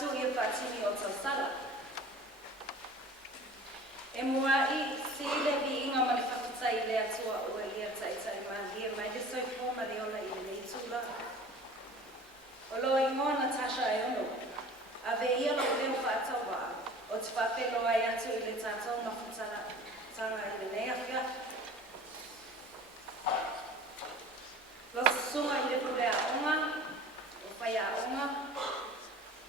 atu I whatini o tausala. E mua I si le vi inga mani whakatai le atua ua lia taitai malia mai le soi fōma le ona I le itula. O lo ingoa Natasha e ono, a ve ia lo leo whaatau waa, o te whapelo ai atu I le tātou mawhutara tanga I le nei awhia. Lo sunga I le pule a onga, o whai a onga,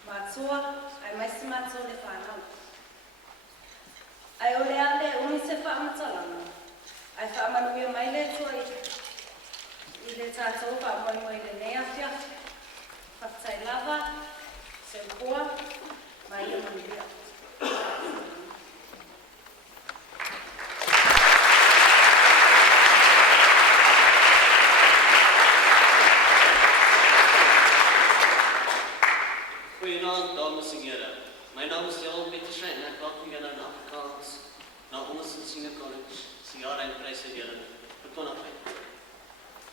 mātua, ai maisi mātua le whanau. Ai o le ale uni se whaamatalanga, ai whaamanuia mai le tua I le tātou whaamoimo I le nei awhia, whakatai lava, se kua, mai ia manuia. Goeienaand dames en heren. My naam is Peter en ek welkom julle in Afrikaans na Ormiston Senior College se jaareindprysuitdeling vir 2020.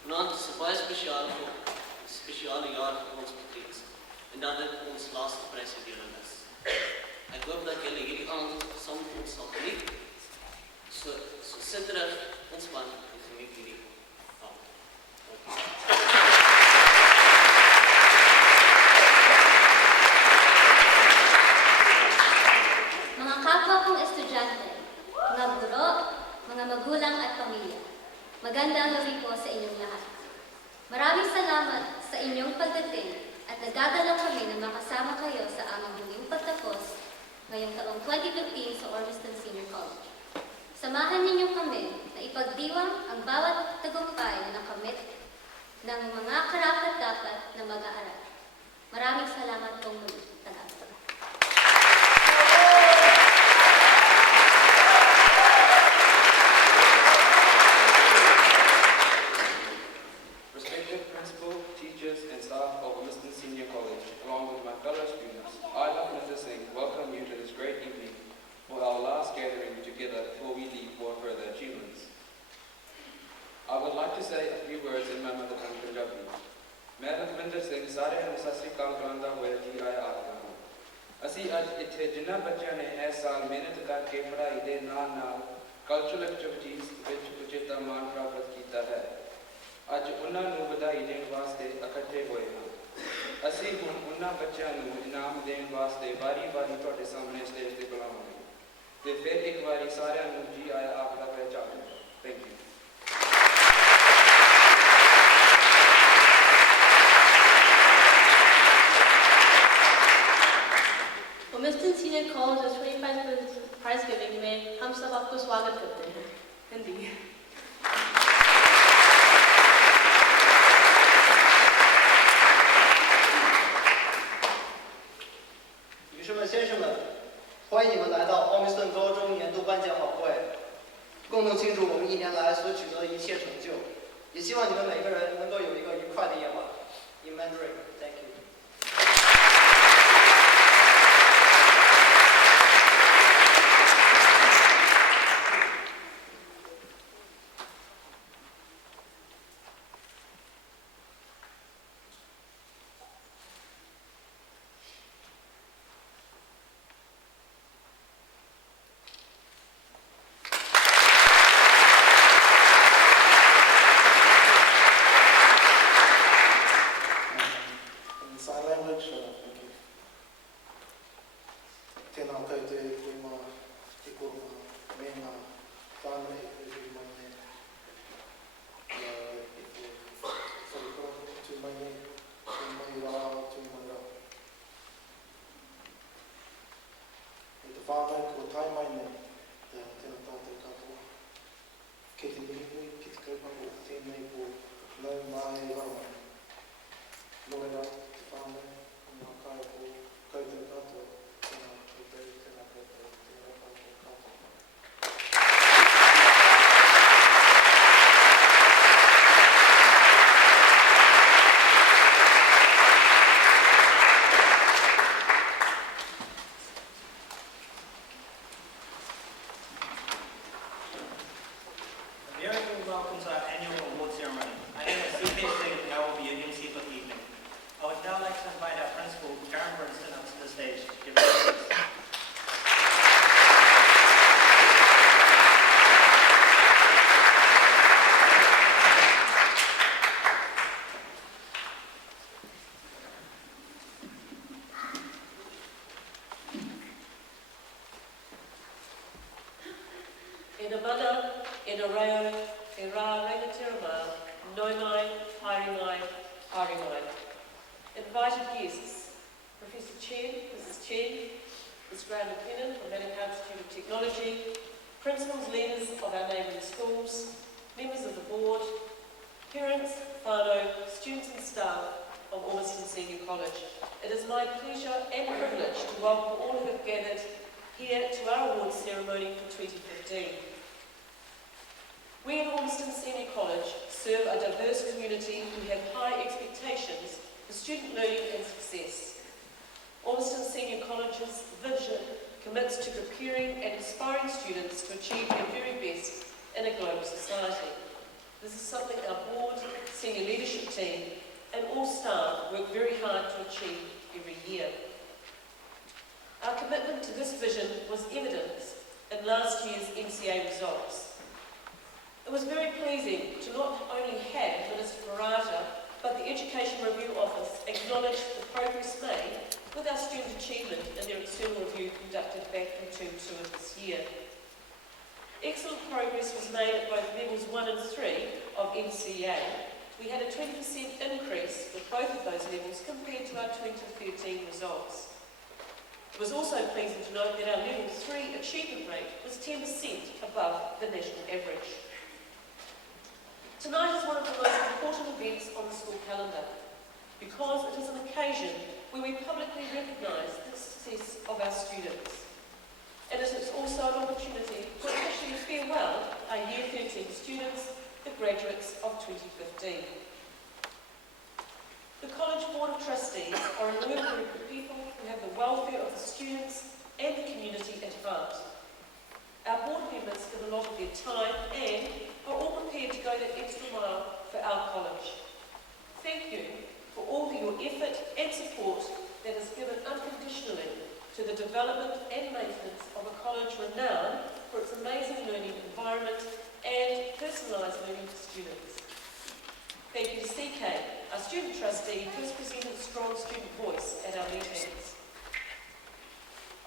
Vanaand is 'n baie spesiale jaar vir ons matrieks en dat dit ons laaste prysuitdeling is. Ek hoop dat julle hierdie aand saam met ons sal geniet. So sit terug, ontspan en geniet hierdie aand. Mga kapwa kong estudyante, mga guro, mga magulang at pamilya, magandang gabi po sa inyong lahat. Maraming salamat sa inyong pagdating at nagagalaw kami na makasama kayo sa aming huling pagtapos ngayong taong 2015 sa Ormiston Senior College. Samahan ninyo kami na ipagdiwang ang bawat tagumpay na nakamit ng mga karapat-dapat na mag-aaral. Maraming salamat pong muli. Respected principal, teachers, and staff of Ormiston Senior College, along with my fellow students, I, Dr. Singh, welcome you to this great evening for our last gathering together before we leave for further achievements. I would like to say a few words in my mother tongue Punjabi. मैं रविंदर सिंह सारे ਨੂੰ ਸਤਿ ਸ੍ਰੀ ਅਕਾਲ ਬੁਲਾਉਂਦਾ ਹੋਇਆ ਜੀ ਆਇਆ ਆਖਦਾ ਹਾਂ। ਅਸੀਂ ਅੱਜ ਇੱਥੇ ਜਿਨ੍ਹਾਂ ਬੱਚਿਆਂ ਨੇ ਇਸ ਸਾਲ ਮਿਹਨਤ ਕਰਕੇ ਪੜ੍ਹਾਈ ਦੇ ਨਾਲ ਕਲਚਰਲ ਐਕਟੀਵਿਟੀਜ਼ ਵਿੱਚ ਉਚੇਤਾ ਮਾਣ ਪ੍ਰਾਪਤ ਕੀਤਾ ਹੈ, ਅੱਜ ਉਹਨਾਂ ਨੂੰ ਵਧਾਈ ਦੇਣ ਵਾਸਤੇ ਇਕੱਠੇ ਹੋਏ ਹਾਂ। ਅਸੀਂ ਹੁਣ ਉਹਨਾਂ ਬੱਚਿਆਂ ਨੂੰ ਇਨਾਮ ਦੇਣ ਵਾਸਤੇ ਵਾਰੀ-ਵਾਰੀ ਤੁਹਾਡੇ ਸਾਹਮਣੇ ਸਟੇਜ ਤੇ ਬੁਲਾਵਾਂਗੇ ਤੇ ਫਿਰ ਇੱਕ ਵਾਰੀ ਸਾਰਿਆਂ ਨੂੰ ਜੀ ਆਇਆ ਆਖਦਾ ਹੋਇਆ ਚਾਹਾਂਗਾ। Thank you. Ormiston Senior College 25th prize giving में हम सब आपको स्वागत करते हैं। हिंदी।女士们、先生们，欢迎你们来到奥密斯顿高中年度颁奖晚会，共同庆祝我们一年来所取得的一切成就，也希望你们每个人能够有一个愉快的夜晚。In Mandarin, thank you. Ina mana, ina reo, e rā reina te rama, nau mai, haere mai, haere mai. Invited guests, Professor Chen, Mrs. Chen, Ms. Graham McKinnon from Manukau Institute of Technology, principals, leaders of our neighbouring schools, members of the board, parents, whānau, students and staff of Ormiston Senior College. It is my pleasure and privilege to welcome all who have gathered here to our awards ceremony for 2015. We at Ormiston Senior College serve a diverse community who have high expectations for student learning and success. Ormiston Senior College's vision commits to preparing and inspiring students to achieve their very best in a global society. This is something our board, senior leadership team and all staff work very hard to achieve every year. Our commitment to this vision was evidenced in last year's NCA results. It was very pleasing to not only have Minister Parata, but the Education Review Office acknowledge the progress made with our student achievement in their external review conducted back in term 2 of this year. Excellent progress was made at both levels 1 and 3 of NCA. We had a 20% increase with both of those levels compared to our 2013 results. It was also pleasing to note that our level 3 achievement rate was 10% above the national average. Tonight is one of the most important events on the school calendar because it is an occasion where we publicly recognise the success of our students. And it is also an opportunity to officially farewell our Year 13 students, the graduates of 2015. The College Board of Trustees are a loyal group of people who have the welfare of the students and the community at heart. Our board members give a lot of their time and are all prepared to go that extra mile for our college. Thank you for all your effort and support that is given unconditionally to the development and maintenance of a college renowned for its amazing learning environment and personalised learning for students. Thank you to CK, our student trustee, who has presented a strong student voice at our meetings.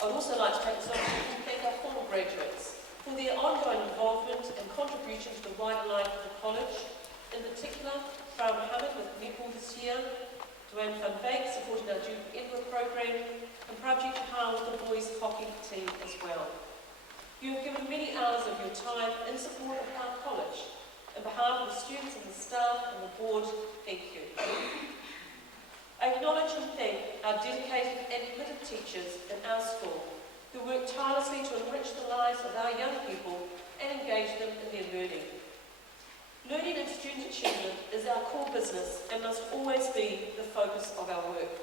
I would also like to take this opportunity to thank our former graduates for their ongoing involvement and contribution to the wider life of the college, in particular, Farah Mohammed with netball this year, Dwayne Van Veek supporting our Duke Edinburgh program, and Prabjit Kaur with the boys hockey team as well. You have given many hours of your time in support of our college. On behalf of the students and the staff and the board, thank you. I acknowledge and thank our dedicated and committed teachers in our school who work tirelessly to enrich the lives of our young people and engage them in their learning. Learning and student achievement is our core business and must always be the focus of our work.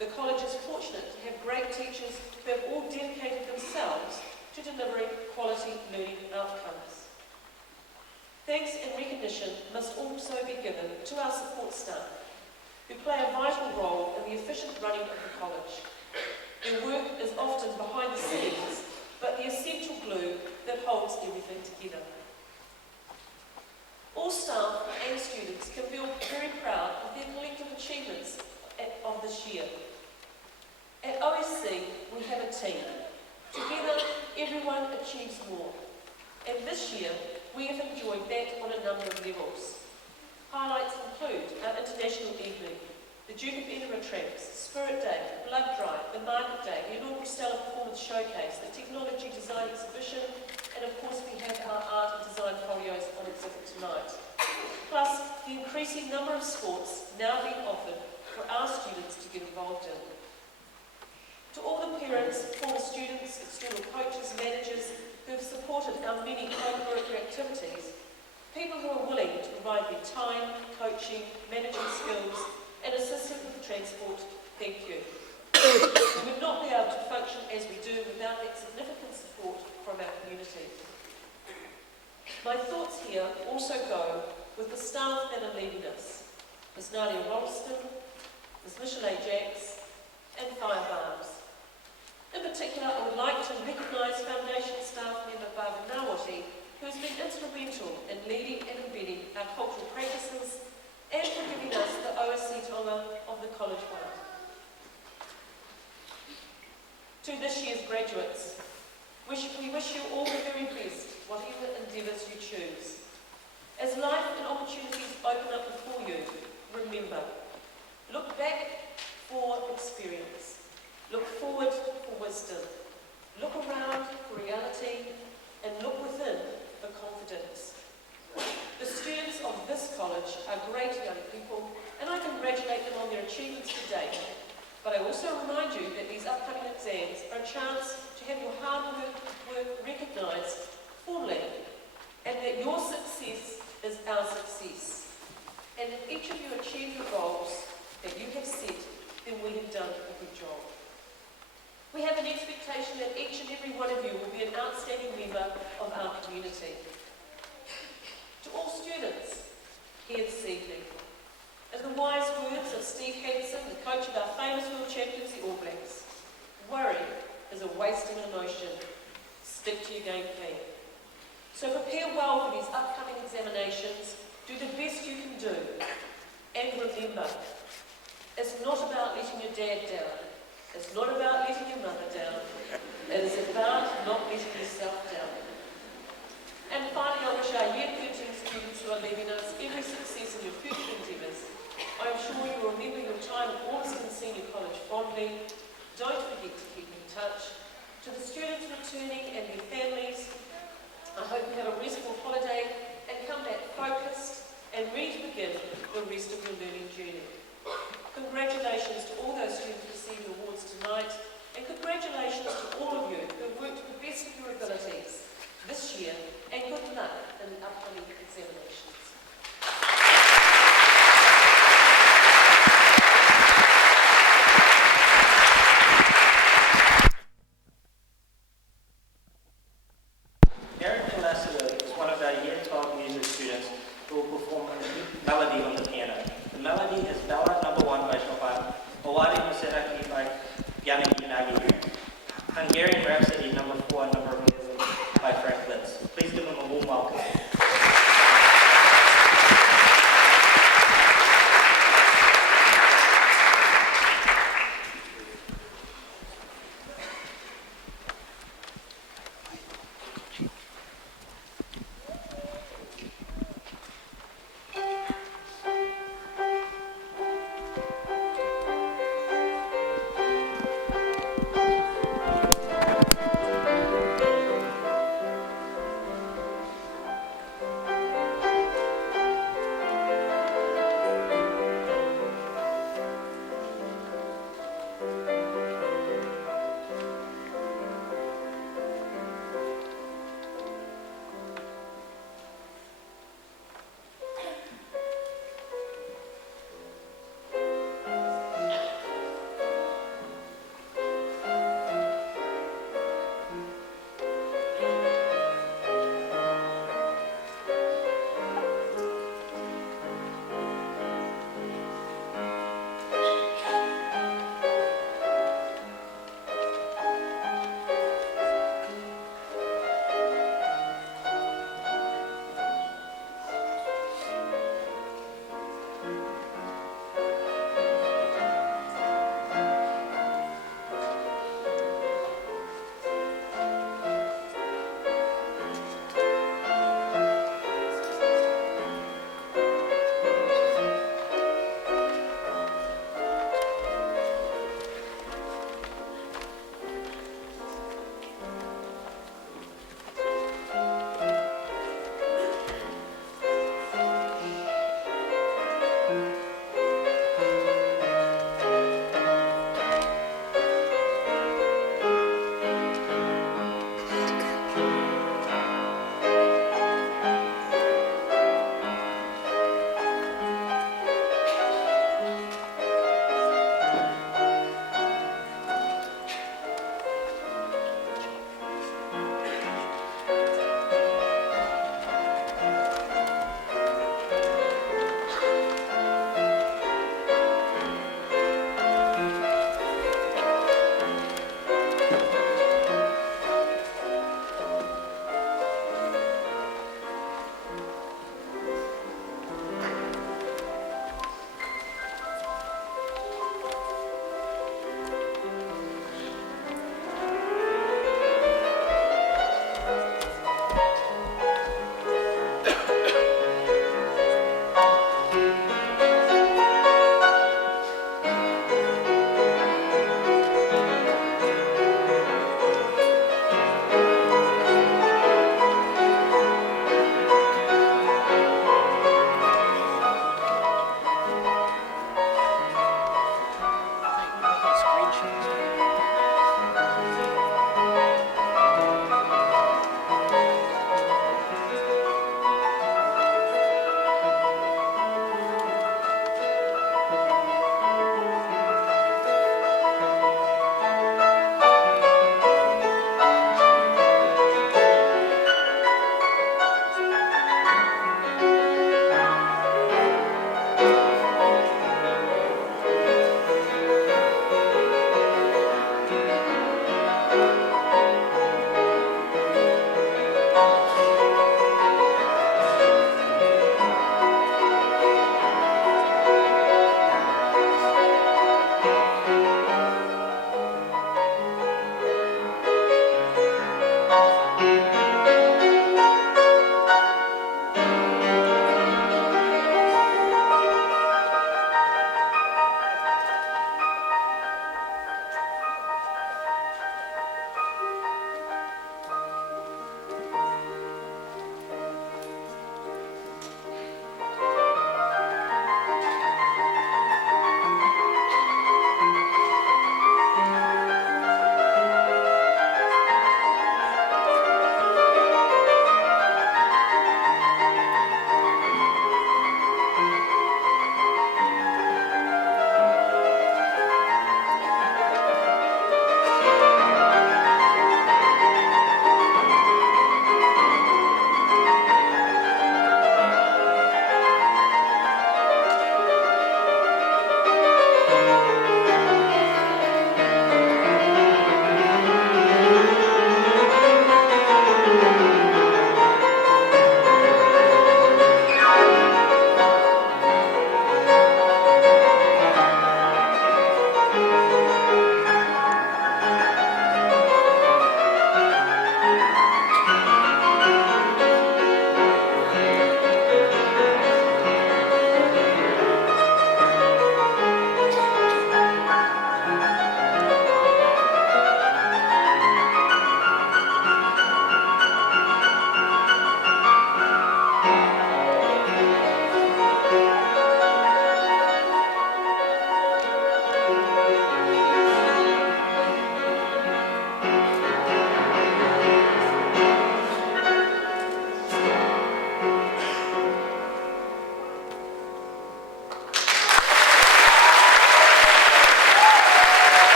The college is fortunate to have great teachers who have all dedicated themselves to delivering quality learning outcomes. Thanks and recognition must also be given to our support staff, who play a vital role in the efficient running of the college. Their work is often behind the scenes, but the essential glue that holds everything together. All staff and students can feel very proud of their collective achievements of this year. At OSC, we have a team. Together, everyone achieves more. And this year, we have enjoyed that on a number of levels. Highlights include our International Evening, the Duke of Edinburgh Tramps, Spirit Day, Blood Drive, the Market Day, the inaugural Stellar Performance Showcase, the Technology Design Exhibition, and of course we have our art and design folios on exhibit tonight. Plus, the increasing number of sports now being offered for our students to get involved in. To all the parents, former students, external coaches, managers who have supported our many co-curricular activities, people who are willing to provide their time, coaching, managing skills, and assisting with transport, thank you. We would not be able to function as we do without that significant support from our community. My thoughts here also go with the staff that are leading us, Ms. Nadia Rolston, Ms. Michelle Jacks, and Fire Barnes. In particular, I would like to recognise Foundation staff member Barbara Nawati, who has been instrumental in leading and embedding our cultural practices and for giving us the OSC tonga of the College Wide. To this year's graduates, we wish you all the very best whatever endeavours you choose. As life and opportunities open up before you, remember, look back for experience, look forward for wisdom, look around for reality, and look within for confidence. The students of this college are great young people, and I congratulate them on their achievements to date. But I also remind you that these upcoming exams are a chance to have your hard work recognised formally, and that your success is our success. And if each of you achieve your goals that you have set, then we have done a good job. We have an expectation that each and every one of you will be an outstanding member of our community. To all students here this evening, in the wise words of Steve Hansen, the coach of our famous world champions, the All Blacks, worry is a waste of an emotion. Stick to your game plan. So prepare well for these upcoming examinations, do the best you can do, and remember, it's not about letting your dad down, it's not about letting your mother down, it is about not letting yourself down. And finally, I wish our Year 13 students who are leaving us every success in your future endeavours. I am sure you will remember your time at Ormiston Senior College fondly. Don't forget to keep in touch. To the students returning and their families, I hope you have a restful holiday and come back focused and ready to begin the rest of your learning journey. Congratulations to all those students receiving awards tonight, and congratulations to all of you who have worked to the best of your abilities this year, and good luck in the upcoming examinations. Hungarian Rhapsody number 4, number 11 by Frank Litz. Please give him a warm welcome.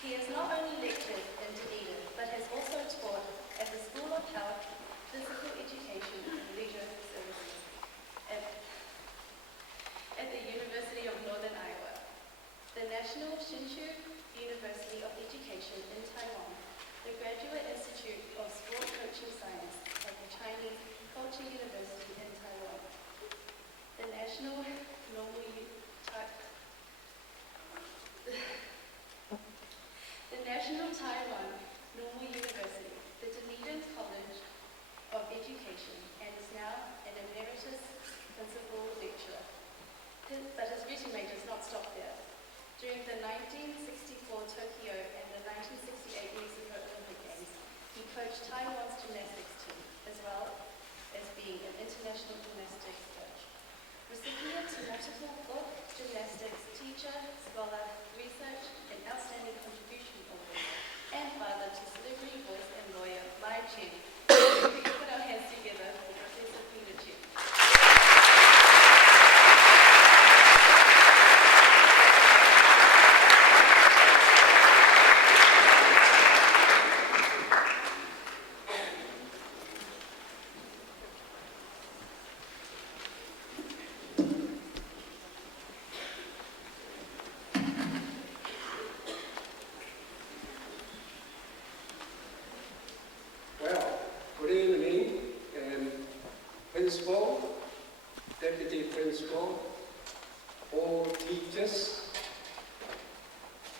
He has not only lectured in Dunedin, but has also taught at the School of Health, Physical Education and Leisure Services at the University of Northern Iowa, the National Hsinchu University of Education in Taiwan, the Graduate Institute of Sport Coaching Science at the Chinese Culture University in Taiwan, the National Taiwan Normal University, the Dunedin College of Education, and is now an emeritus principal lecturer. But his resume does not stop there. During the 1964 Tokyo and the 1968 Mexico Olympic Games, he coached Taiwan's gymnastics team, as well as being an international gymnastics coach. Recipient to multiple book, gymnastics, teacher, scholar, research, and outstanding contribution awards, and father to celebrity voice and lawyer, Mai Chen. Put our hands together for Professor Peter Chen. Principal, Deputy Principal, all teachers,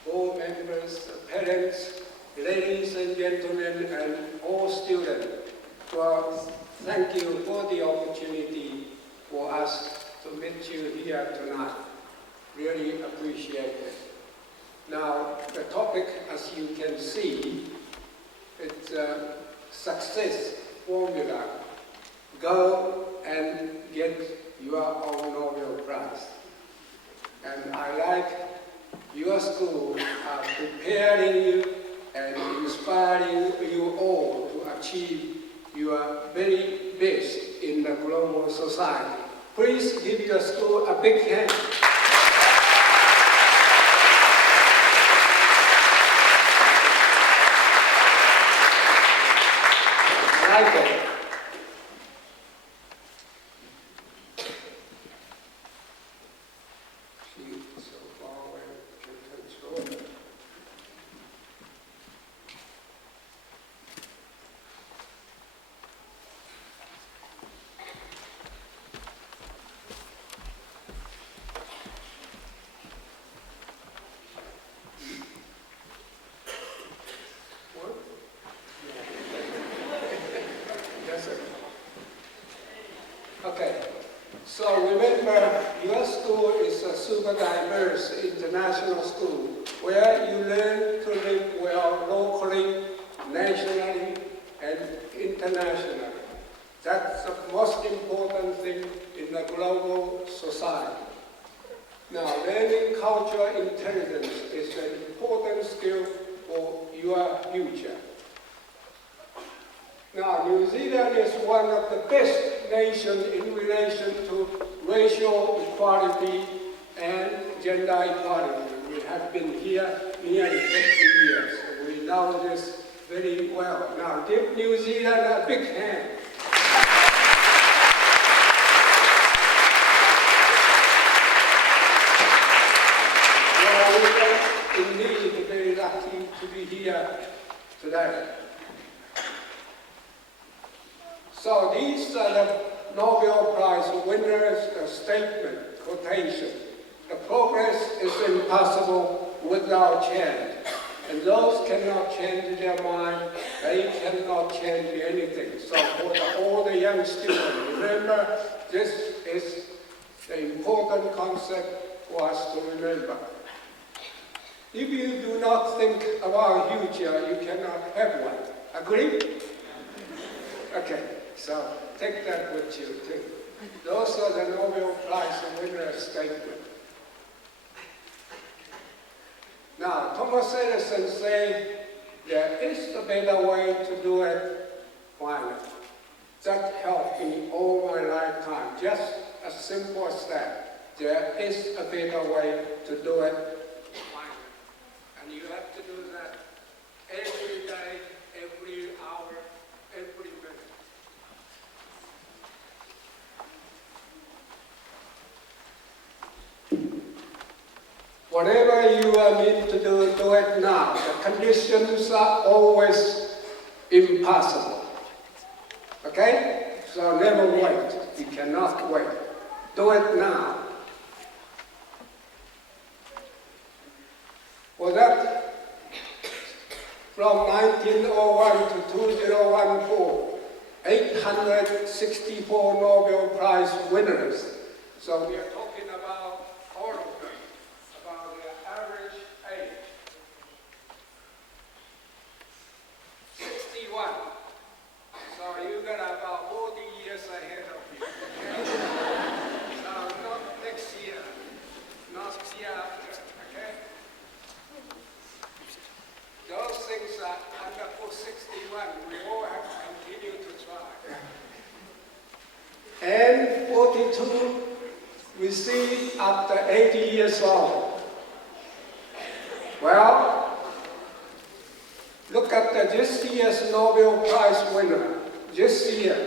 all members, parents, ladies and gentlemen, and all students. Well, thank you for the opportunity for us to meet you here tonight. Really appreciate it. Now, the topic, as you can see, it's a success formula. Go and get your own Nobel Prize. And I like your school preparing you and inspiring you all to achieve your very best in the global society. Please give your school a big hand. Like it. Okay, so remember, your school is a super diverse international school where you learn to live well locally, nationally, and internationally. That's the most important thing in the global society. Now, learning cultural intelligence is an important skill for your future. Now, New Zealand is one of the best nations in relation to racial equality and gender equality. We have been here nearly 50 years. We know this very well. Now, give New Zealand a big hand. Well, we are indeed very lucky to be here today. So these are the Nobel Prize winners' statement, quotation. The progress is impossible without change. And those cannot change their mind, they cannot change anything. So for all the young students, remember, this is the important concept for us to remember. If you do not think about future, you cannot have one. Agree? Okay. So take that with you too. Those are the Nobel Prize winners' statement. Now, Thomas Edison said, there is a better way to do it. Why not? That helped me all my lifetime. Just as simple as that. There is a better way to do it. Why not? And you have to do that. whatever you need to do, do it now. The conditions are always impossible. Okay? So never wait. You cannot wait. Do it now. For that, from 1901 to 2014, 864 Nobel Prize winners. So we are talking about all of them, about their average age. 61. So you got about 40 years ahead of you. Okay? So not next year, not year after, okay? Those things are under 61. We all have to continue to try. And 42 received after 80 years old. Well, look at this year's Nobel Prize winner, this year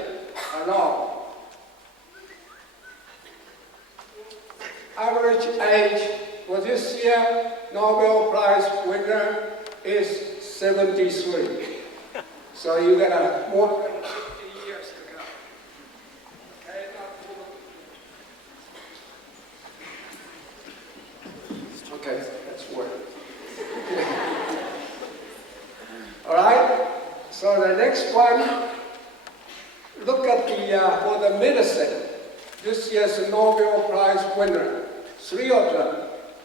alone. Average age for this year Nobel Prize winner is 73. So you got more than 50 years to go. Okay, not 40. Okay, that's work. All right. So the next one, look at the for the medicine. This year's Nobel Prize winner, 3 of them.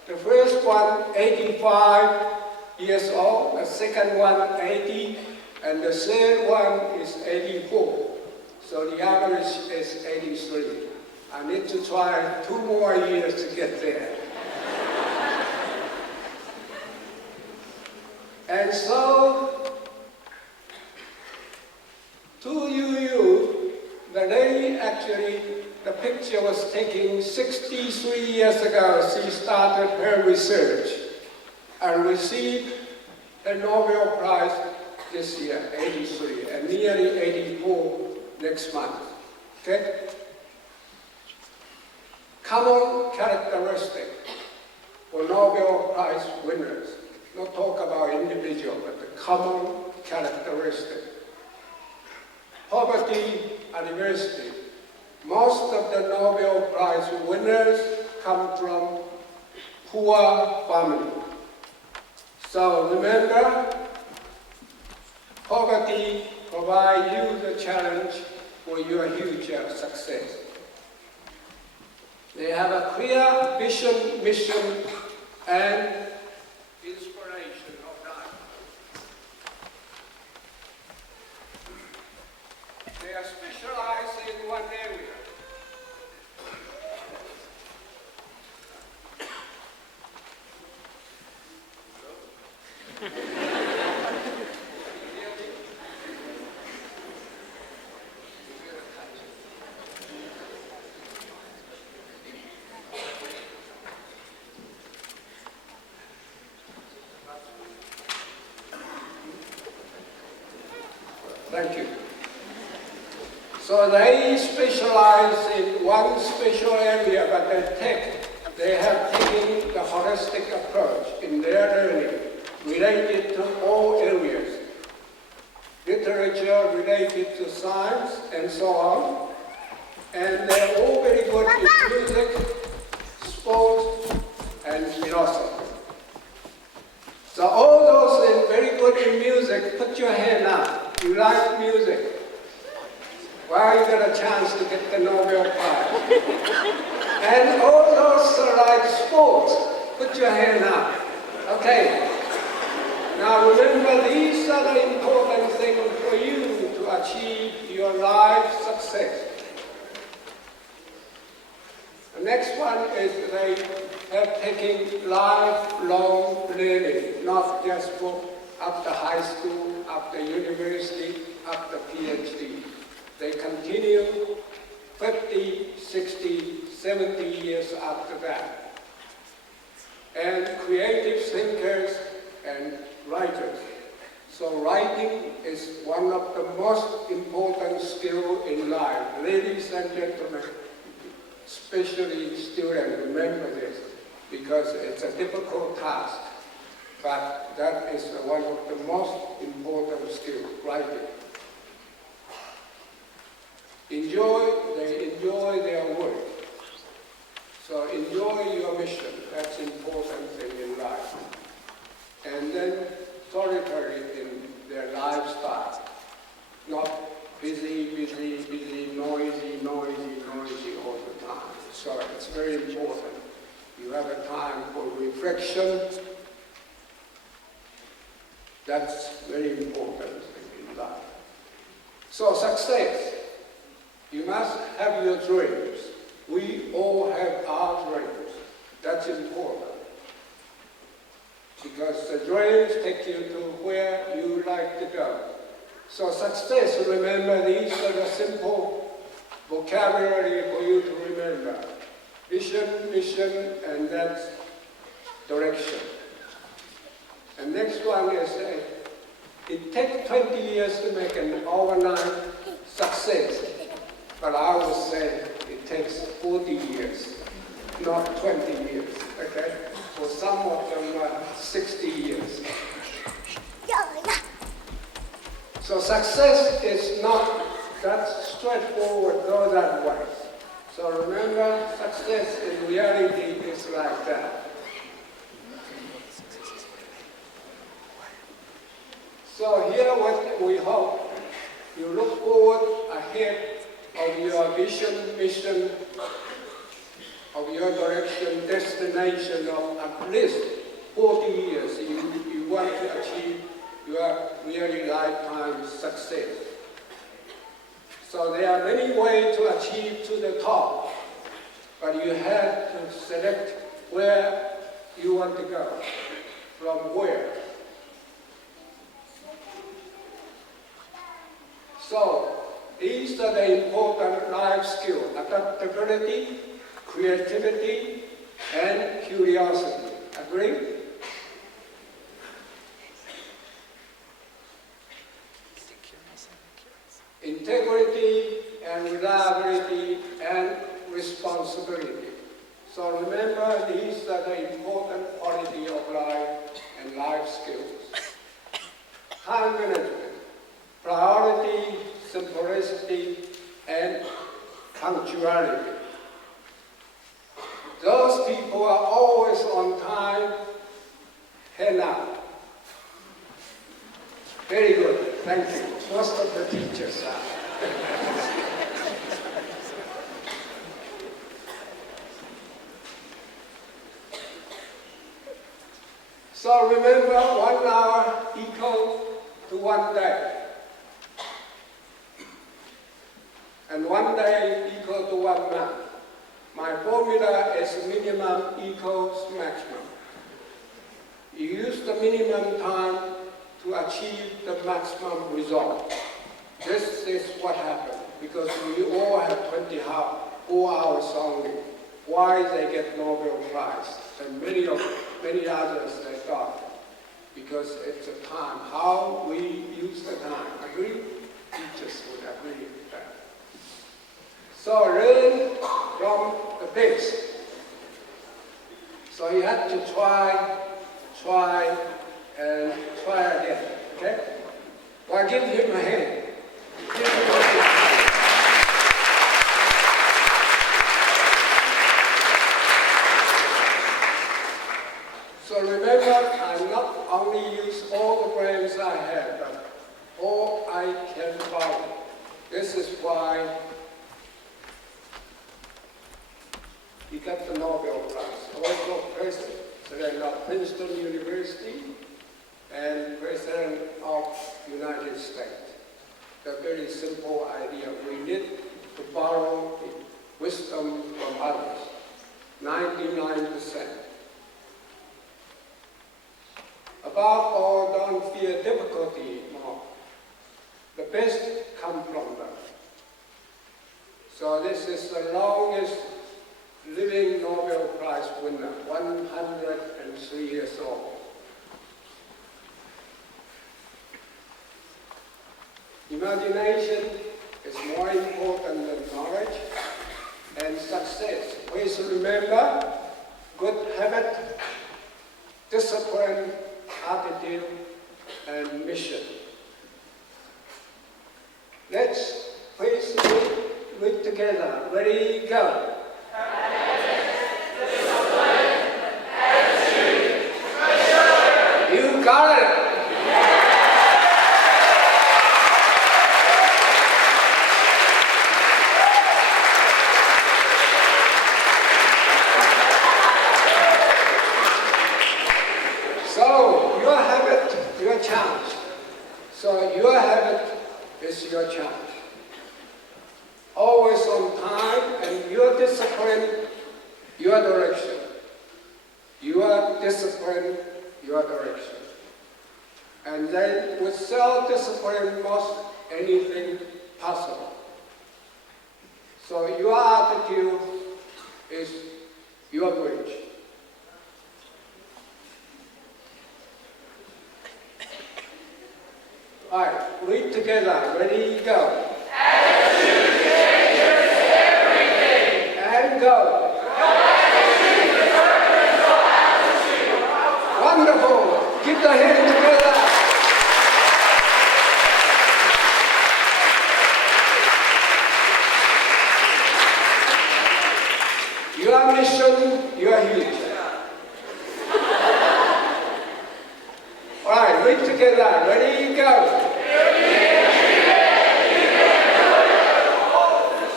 The first one, 85 years old. The second one, 80. And the third one is 84. So the average is 83. I need to try 2 more years to get there. And so, to UU, the lady actually, the picture was taken 63 years ago. She started her research and received the Nobel Prize this year, 83, and nearly 84 next month. Okay? Common characteristic for Nobel Prize winners. Not talk about individual, but the common characteristic. Poverty and adversity. Most of the Nobel Prize winners come from poor family. So remember, poverty provides you the challenge for your future success. They have a clear vision, mission, and inspiration of life. They are specialized in one area. Thank you. So they specialize in one special area, but they have taken the holistic approach in their learning related to all areas. Literature related to science and so on. And they're all very good in music, sports, and philosophy. So all those that are very good in music, put your hand up. You like music? Well, you got a chance to get the Nobel Prize. And all those that like sports, put your hand up. Okay. Now remember, these are the important things for you to achieve your life success. The next one is they have taken lifelong learning, not just for after high school, after university, after PhD. They continue 50, 60, 70 years after that. And creative thinkers and writers. So writing is one of the most important skills in life. Ladies and gentlemen, especially students, remember this. because it's a difficult task, but that is one of the most important skills, writing. They enjoy their work. So enjoy your mission, that's important thing in life. And then solitary in their lifestyle, not busy, noisy all the time. So it's very important. You have a time for reflection. That's very important in life. So success. You must have your dreams. We all have our dreams. That's important. Because the dreams take you to where you like to go. So success, remember, these are the simple vocabulary for you to remember. Vision, mission, and that's direction. And next one is, it takes 20 years to make an overnight success. But I would say it takes 40 years, not 20 years, okay? For some of them, 60 years. So success is not that straightforward, go that way. So remember, success in reality is like that. So here what we hope, you look forward ahead of your vision, mission, of your direction, destination of at least 40 years. You want to achieve your really lifetime success. So there are many ways to achieve to the top, but you have to select where you want to go, from where. So these are the important life skills: adaptability, creativity, and curiosity. Agree? Integrity and reliability and responsibility. So remember, these are the important quality of life and life skills. Time management, priority, simplicity, and punctuality. Those people are always on time, hand up. Very good, thank you. Most of the teachers are. So remember, 1 hour equal to 1 day. And 1 day equal to 1 month. My formula is minimum equals maximum. You use the minimum time to achieve the maximum result. This is what happened, because we all have 24 hours only. Why they get Nobel Prize? And many others they thought, because it's a time, how we use the time. Agree? Teachers would agree with that. So learn from the best. So you have to try, and try again, okay? Well, give him a hand. Give him a hand. So remember, I not only use all the brains I have, but all I can follow. This is why he got the Nobel Prize. Also president of Princeton University and president of the United States. The very simple idea, we need to borrow wisdom from others. 99%. Above all, don't fear difficulty more. The best comes from them. So this is the longest living Nobel Prize winner, 103 years old. Imagination is more important than knowledge, and success. Please remember, good habit, discipline, attitude, and mission. Let's please read together. Ready, go. You got it. So your habit, your challenge. So your habit is your challenge. Always on time, and your discipline, your direction. Your discipline, your direction. And then with self-discipline, most anything possible. So your attitude is your bridge. All right, read together. Ready, go. Attitude changes everything. And go. Wonderful. Keep the hands together. Your mission, your huge. All right, read together. Ready, go.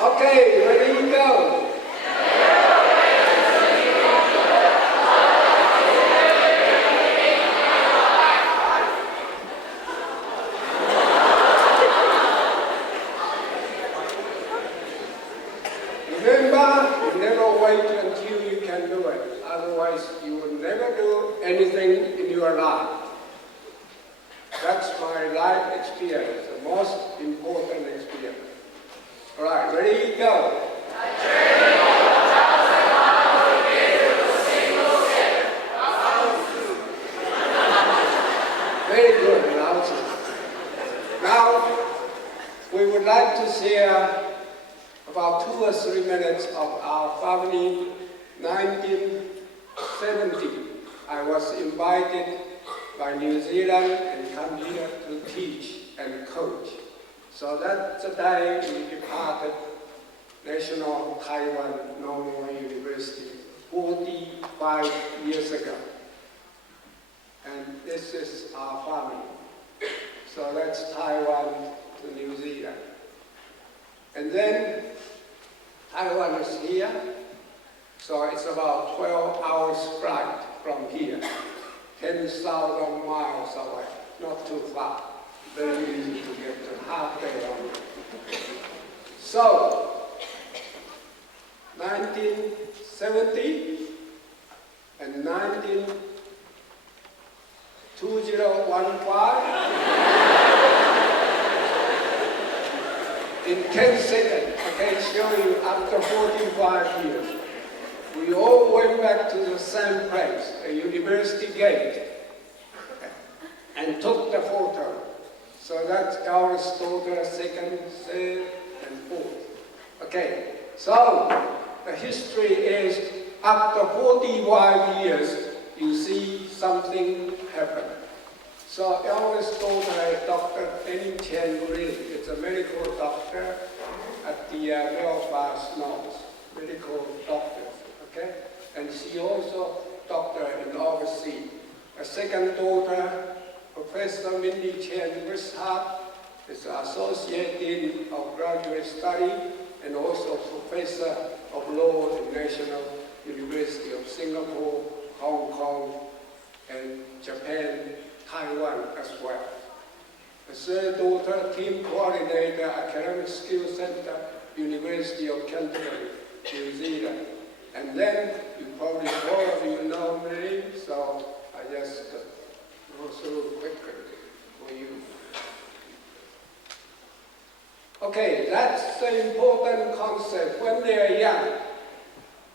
Okay, ready, go. Remember, you never wait until you can do it. Otherwise, you will never do anything in your life. That's my life experience, the most important experience. All right, ready, go. Very good, announcement. Now, we would like to share about 2 or 3 minutes of our family. 1970, I was invited by New Zealand and come here to teach and coach. So that's the day we departed National Taiwan Normal University 45 years ago. And this is our family. So that's Taiwan to New Zealand. And then Taiwan is here. So it's about 12 hours flight from here. 10,000 miles away, not too far. Very easy to get to, half day on. So, 1970 and 2015, in 10 seconds, I can show you after 45 years. We all went back to the same place, the university gate, and took the photo. So that's our daughter, second, third, and fourth. Okay, so the history is after 45 years, you see something happen. So eldest daughter is Dr. Penny Chen Green. It's a medical doctor at the Belfast North, medical doctor. Okay? And she also doctor in overseas. A second daughter, Professor Mindy Chen Wishart, is Associate Dean of Graduate Study and also Professor of Law at the National University of Singapore, Hong Kong, and Japan, Taiwan as well. A third daughter, Team Coordinator, Academic Skills Center, University of Canterbury, New Zealand. And then, you probably all of you know me, so I just go through quickly for you. Okay, that's the important concept. When they are young,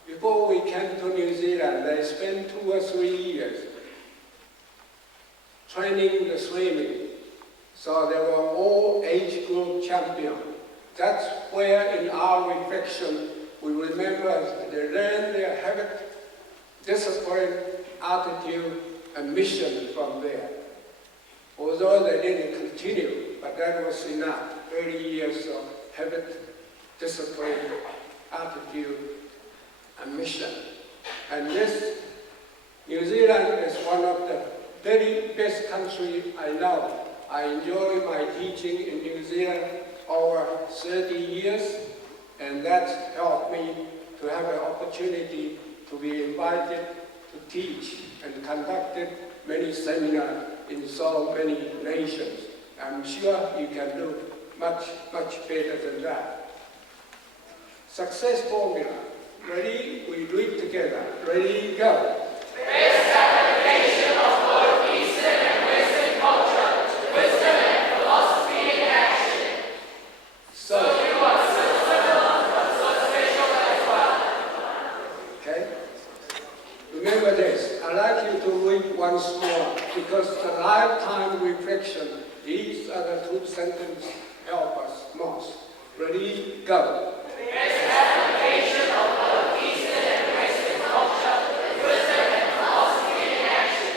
before we came to New Zealand, they spent 2 or 3 years training the swimming. So they were all age group champions. That's where in our reflection, we remember they learn their habit, discipline, attitude, and mission from there. Although they didn't continue, but that was enough. 30 years of habit, discipline, attitude, and mission. And this, New Zealand is one of the very best countries I know. I enjoy my teaching in New Zealand over 30 years, and that's helped me to have an opportunity to be invited to teach and conducted many seminars in so many nations. I'm sure you can do much, much better than that. Success formula. Ready? We do it together. Ready? Go. Best application of both Eastern and Western culture, wisdom and philosophy in action. So you are so special as well. Okay? Remember this. I'd like you to read once more, because the lifetime reflection, these are the two sentences help us most. Ready? Go. Best application of both Eastern and Western culture, wisdom and philosophy in action.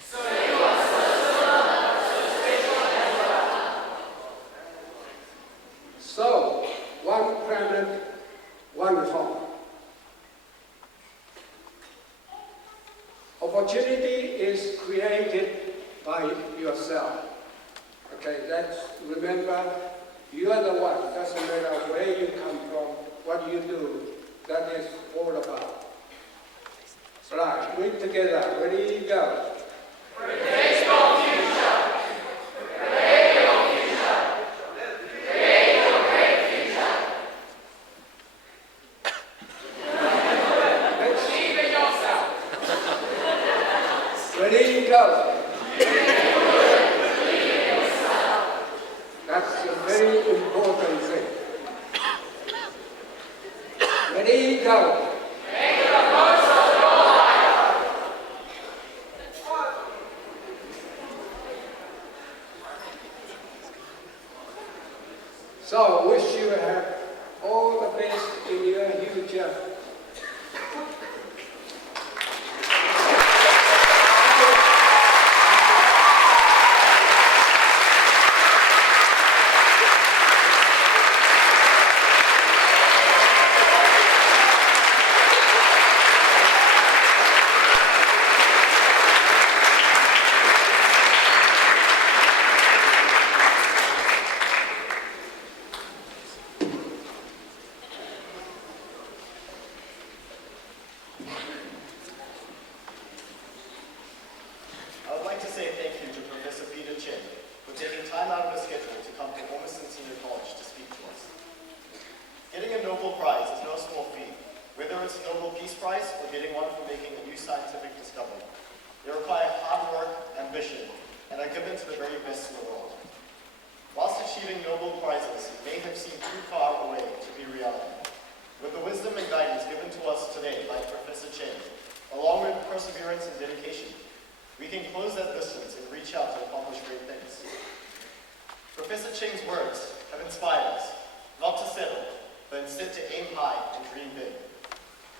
So you are so special as well. So, one planet, one home. Opportunity is created by yourself. Okay, that's, remember, you are the one. Doesn't matter where you come from, what you do, that is all about. Right, read together. Ready, go. Protect your future. Prepare your future. Create your great future. Believe in yourself. Ready, go. That's a very important thing. Ready, go. Make the most of your life. So, wish you have all the best in your future. I would like to say thank you to Professor Peter Chin for taking time out of his schedule to come to Ormiston Senior College to speak to us. Getting a Nobel Prize is no small feat, whether it's a Nobel Peace Prize or getting one for making a new scientific discovery. They require hard work, ambition, and are given to the very best in the world. Whilst achieving Nobel Prizes may have seemed too far away to be reality, with the wisdom and guidance given to us today by Professor Chen, along with perseverance and dedication, we can close that distance and reach out to accomplish great things. Professor Ching's words have inspired us, not to settle, but instead to aim high and dream big.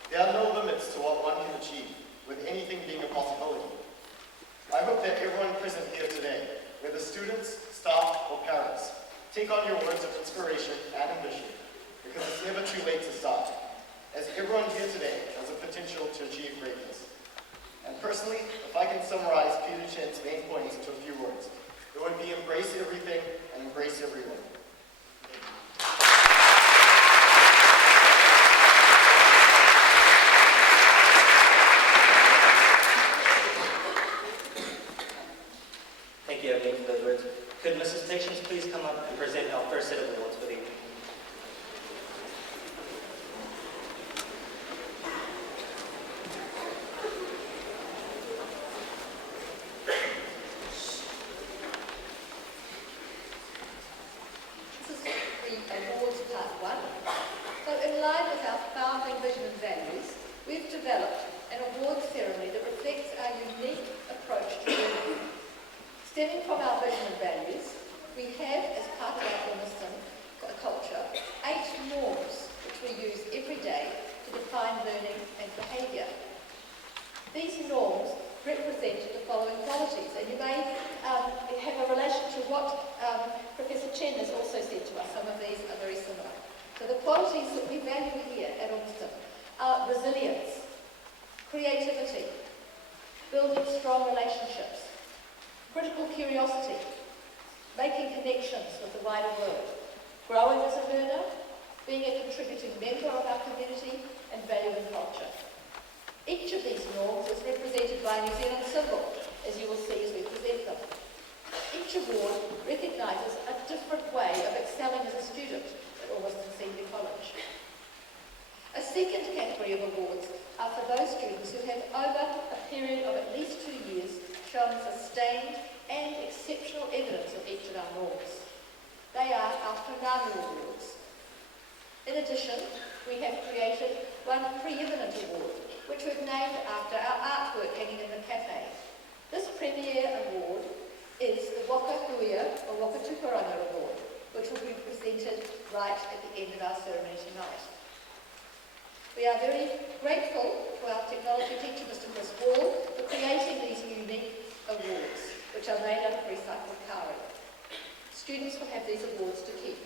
There are no limits to what one can achieve, with anything being a possibility. I hope that everyone present here today, whether students, staff, or parents, take on your words of inspiration and ambition, because it's never too late to start, as everyone here today has a potential to achieve greatness. And personally, if I can summarize Peter Chen's main points into a few words, it would be embrace everything and embrace everyone. Thank you, Evelyn, for those words. Could Mrs. Dixons please come up and present our first set of awards for the evening? This is the awards part one. So in line with our founding vision and values, we've developed an award ceremony that reflects our unique approach to learning. Stemming from our vision and values, we have, as part of our Ormiston culture, 8 norms which we use every day to define learning and behaviour. These norms represent the following qualities, and you may have a relation to what Professor Chen has also said to us. Some of these are very similar. So the qualities that we value here at Ormiston are resilience, creativity, building strong relationships, critical curiosity, making connections with the wider world, growing as a learner, being a contributing member of our community, and valuing culture. Each of these norms is represented by a New Zealand symbol, as you will see as we present them. Each award recognises a different way of excelling as a student at Ormiston Senior College. A second category of awards are for those students who have, over a period of at least 2 years, shown sustained and exceptional evidence of each of our norms. They are our Whananu Awards. In addition, we have created one preeminent award, which we've named after our artwork hanging in the cafe. This premier award is the Waka Huia, or Waka Tuparanga Award, which will be presented right at the end of our ceremony tonight. We are very grateful to our technology teacher, Mr. Chris Wall, for creating these unique awards, which are made out of recycled kauri. Students will have these awards to keep.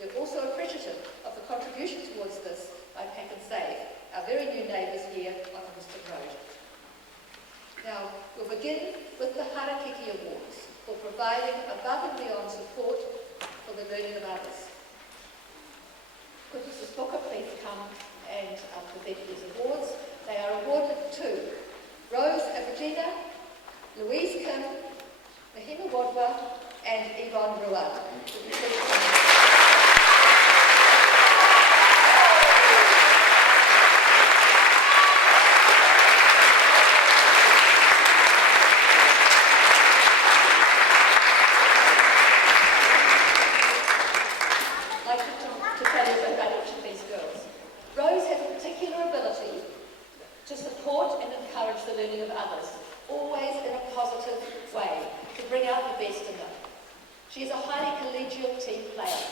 We're also appreciative of the contribution towards this by Pack and Save, our very new neighbours here on Ormiston Road. Now, we'll begin with the Harakiki Awards for providing above and beyond support for the learning of others. Could Mrs. Booker please come and present these awards? They are awarded to Rose Abugina, Louise Kim, Mahima Wadwa, and Yvonne Ruan. She is a highly collegial team player.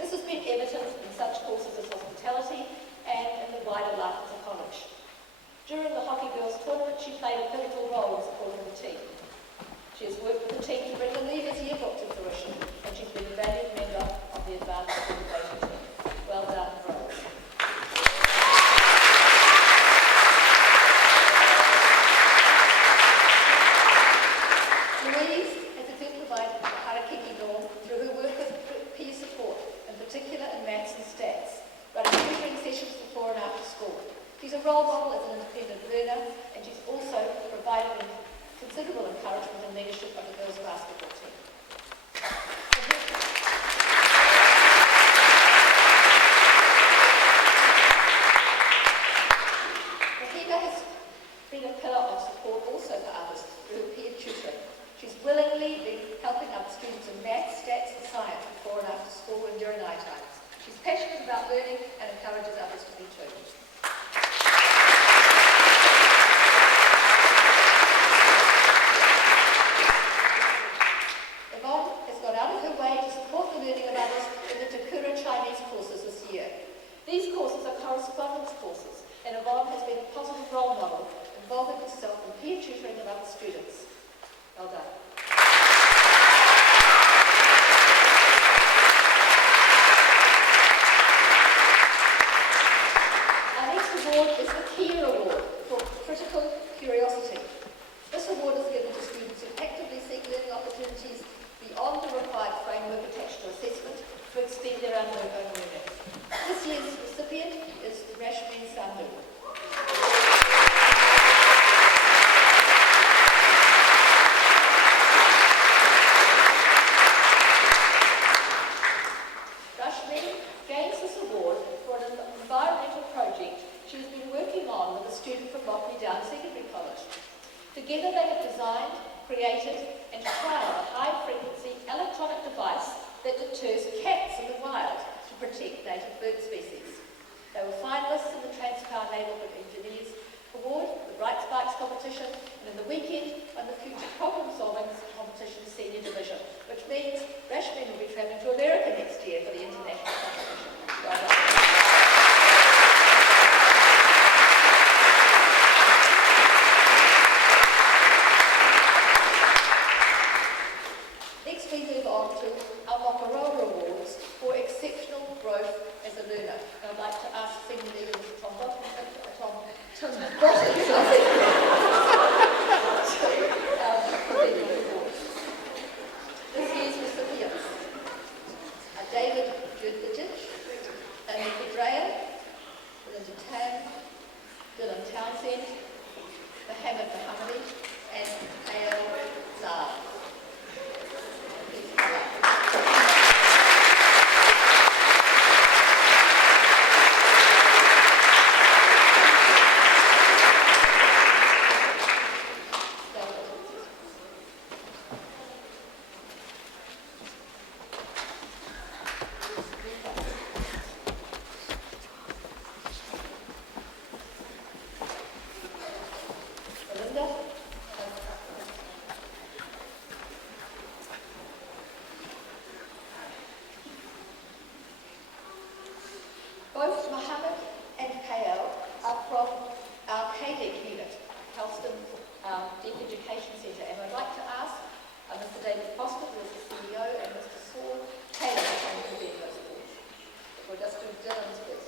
This has been evident in such courses as hospitality and in the wider life of the college. During the Hockey Girls tournament, she played a pivotal role in supporting the team. She has worked with the team to bring the Leavers Yearbook to fruition, and she's been a valued member of the advanced education team. Well done, Rose. Louise has exemplified the Harakiki norm through her work with peer support, in particular in maths and stats, running tutoring sessions before and after school. She's a role model as an independent learner, and she's also provided considerable encouragement and leadership of the girls' basketball team. Mahima has been a pillar of support also for others through peer tutoring. She's willingly been helping other students in maths, stats and science before and after school and during night times. She's passionate about learning and encourages others to be too. Yvonne has gone out of her way to support the learning of others in the Takura Chinese courses this year. These courses are correspondence courses, and Yvonne has been a positive role model, involving herself in peer tutoring of other students. Well done. Our next award is the Kia Award for Critical Curiosity. This award is given to students who actively seek learning opportunities beyond the required framework attached to assessment to extend their own learning. This year's recipient is Rashmin Sandhu. Together they have designed, created and trialled a high-frequency electronic device that deters cats in the wild to protect native bird species. They were finalists in the Transpower Neighbourhood Engineers Award, the Bright Sparks competition, and in the weekend won the Future Problem Solving competition senior division, which means Rashmin will be travelling to America next year for the international competition. Well done. Khan, Dylan Townsend, Mohammed Mohammadi, and Al Zahar. Please come up. Belinda? Both Mohammed and KL are from our KDEC unit, Helston Deaf Education Centre, and I'd like to ask Mr. David Foster, who is the CEO, and Mr. Saul Taylor to come and present those awards. We'll just do Dylan's first.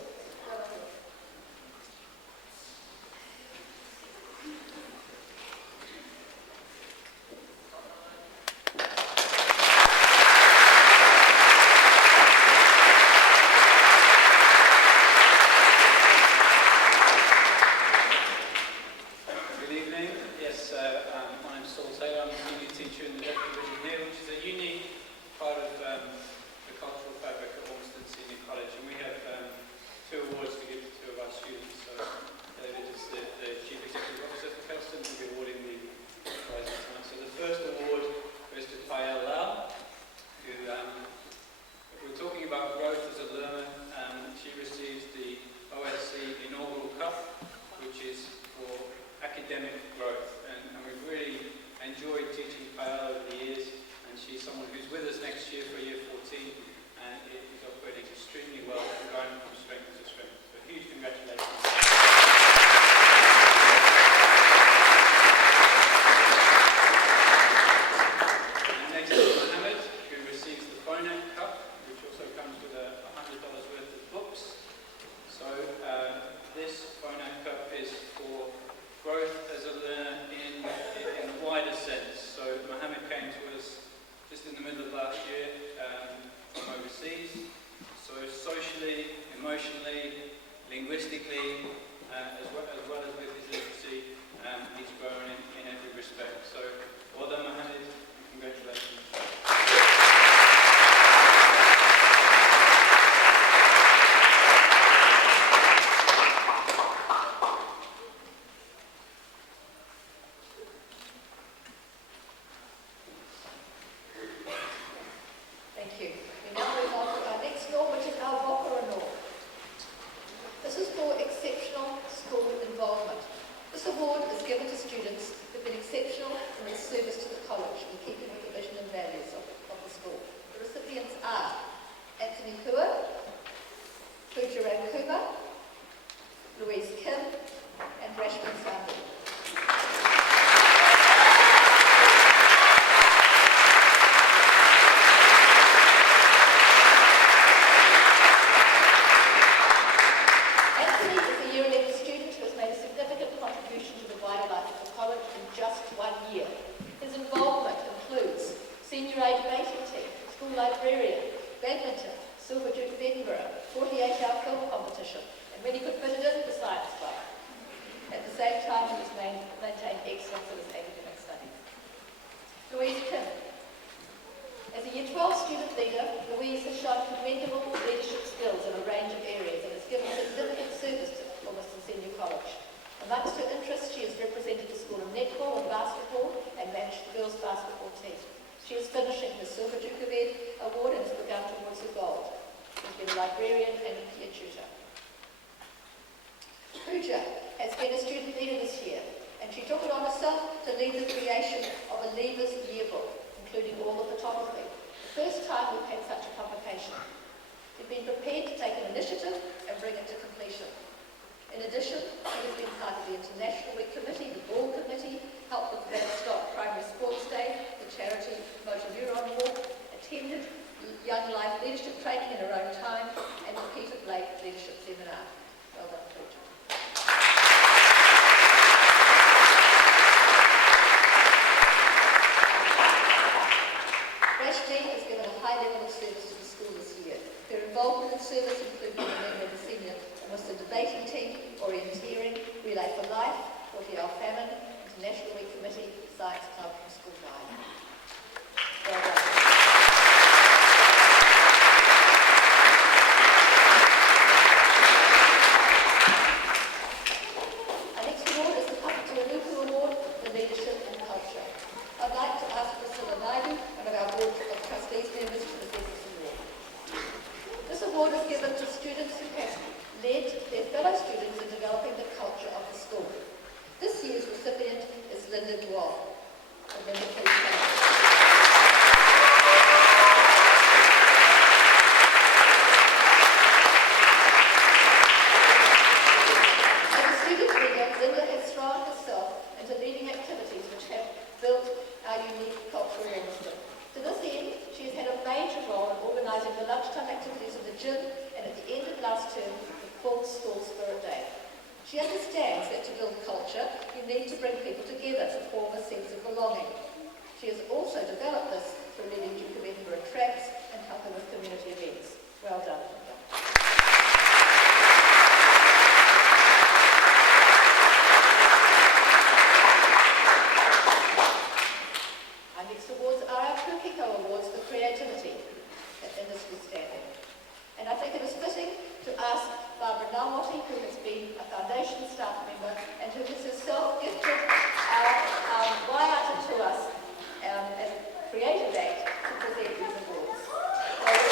Good evening. Yes, my name's Saul Taylor. I'm a senior teacher in the Deaf Division here, which is a unique part of the cultural fabric at Ormiston Senior College. And we have two awards to give to two of our students. So David is the Chief Executive Officer for Helston, who will be awarding the prizes tonight. So the first award goes to Payal Lau, who, if we're talking about growth as a learner, she receives the OSC Inaugural Cup, which is for academic growth, and we've really enjoyed teaching Payal over the years, and she's someone who's with us next year for year 14 and is operating extremely well and going from strength to strength. So huge congratulations. And next is Mohammed, who receives the Phonak Cup, which also comes with $100 worth of books. So this Phonak Cup is for growth as a learner in a wider sense. So Mohammed came to us just in the middle of last year from overseas. So socially, emotionally, linguistically, as well as with his literacy, he's grown in every respect. So well done, Mohammed, and congratulations. Thank you. We now move on to our next norm, which is our Whakara norm. This is for exceptional school involvement. This award is given to students who have been exceptional in their service to the college in keeping with the vision and values of the school. The recipients are Anthony Hua, Pooja Ramkuba, Louise Kim, and Rashmi Sandhu. Anthony is a Year 11 student who has made a significant contribution to the wider life of the college in just 1 year. His involvement includes senior A debating team, school librarian, badminton, Silver Duke of Edinburgh, 48-hour film competition, and when he could fit it in, the science club. At the same time, he has maintained excellence in his academic studies. Louise Kim. As a Year 12 student leader, Louise has shown commendable leadership skills in a range of areas and has given significant service to Ormiston Senior College. Amongst her interests, she has represented the school in netball and basketball and managed the girls' basketball team. She is finishing her Silver Duke of Ed award and has begun towards her gold. She's been a librarian and a peer tutor. Pooja has been a student leader this year, and she took it on herself to lead the creation of a Leavers Yearbook, including all the photography. The first time we've had such a publication. We've been prepared to take an initiative and bring it to completion. In addition, she has been part of the International Week Committee, the Ball Committee, helped with Stock Primary Sports Day, the charity Motor Neuron Walk, attended Young Life Leadership Training in her own time, and the Peter Blake Leadership Seminar. Well done, Pooja. Rashmi has given a high level of service to the school this year. Her involvement in service included being a member of the senior Ormiston debating team or Relay for Life, Forty Hour Famine, International Week Committee, Science Club and School Guide. Well done. Our next award is the Papatūānuku Award for Leadership and Culture. I'd like to ask Priscilla Naidu, one of our Board of Trustees members, to present this award. This award is given to students who have led their fellow students in developing the culture of the school. This year's recipient is Linda Duol. Linda, please stand. As a student leader, Linda has thrown herself into leading activities which have built our unique culture in Ormiston. To this end, she has had a major role in organising the lunchtime activities of the gym and at the end of last term, the full school spirit day. She understands that to build culture, you need to bring people together to form a sense of belonging. She has also developed this through leading Duke of Edinburgh tracks and helping with community events. Well done, Linda. Our next awards are our Pūkeko Awards for creativity and industry standing. And I think it is fitting to ask Barbara Nalmoti, who has been a foundation staff member and who has herself gifted our waiata to us as Creative Act to present these awards. We have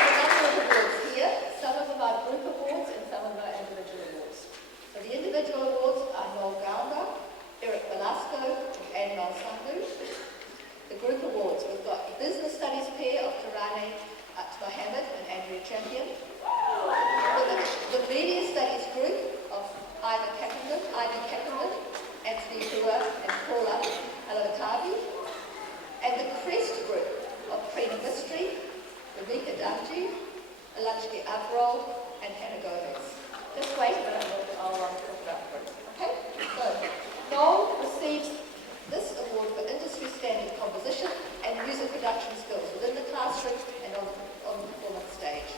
a number of awards here. Some of them are group awards and some of them are individual awards. So the individual awards are Noel Gaunda, Eric Velasco, and Malsandu. The group awards, we've got the Business Studies pair of Tarani Mohammed and Andrea Champion. The Media Studies group of Ivy Kaplan, Anthony Hua and Paula Alavatavi. And the Crest group of Prina Mystery, Rebecca Damji, Alachki Abrol, and Hannah Gomez. Just wait a minute, I'll talk about the group. Okay? So, Noel receives this award for industry standard composition and music production skills within the classroom and on the performance stage.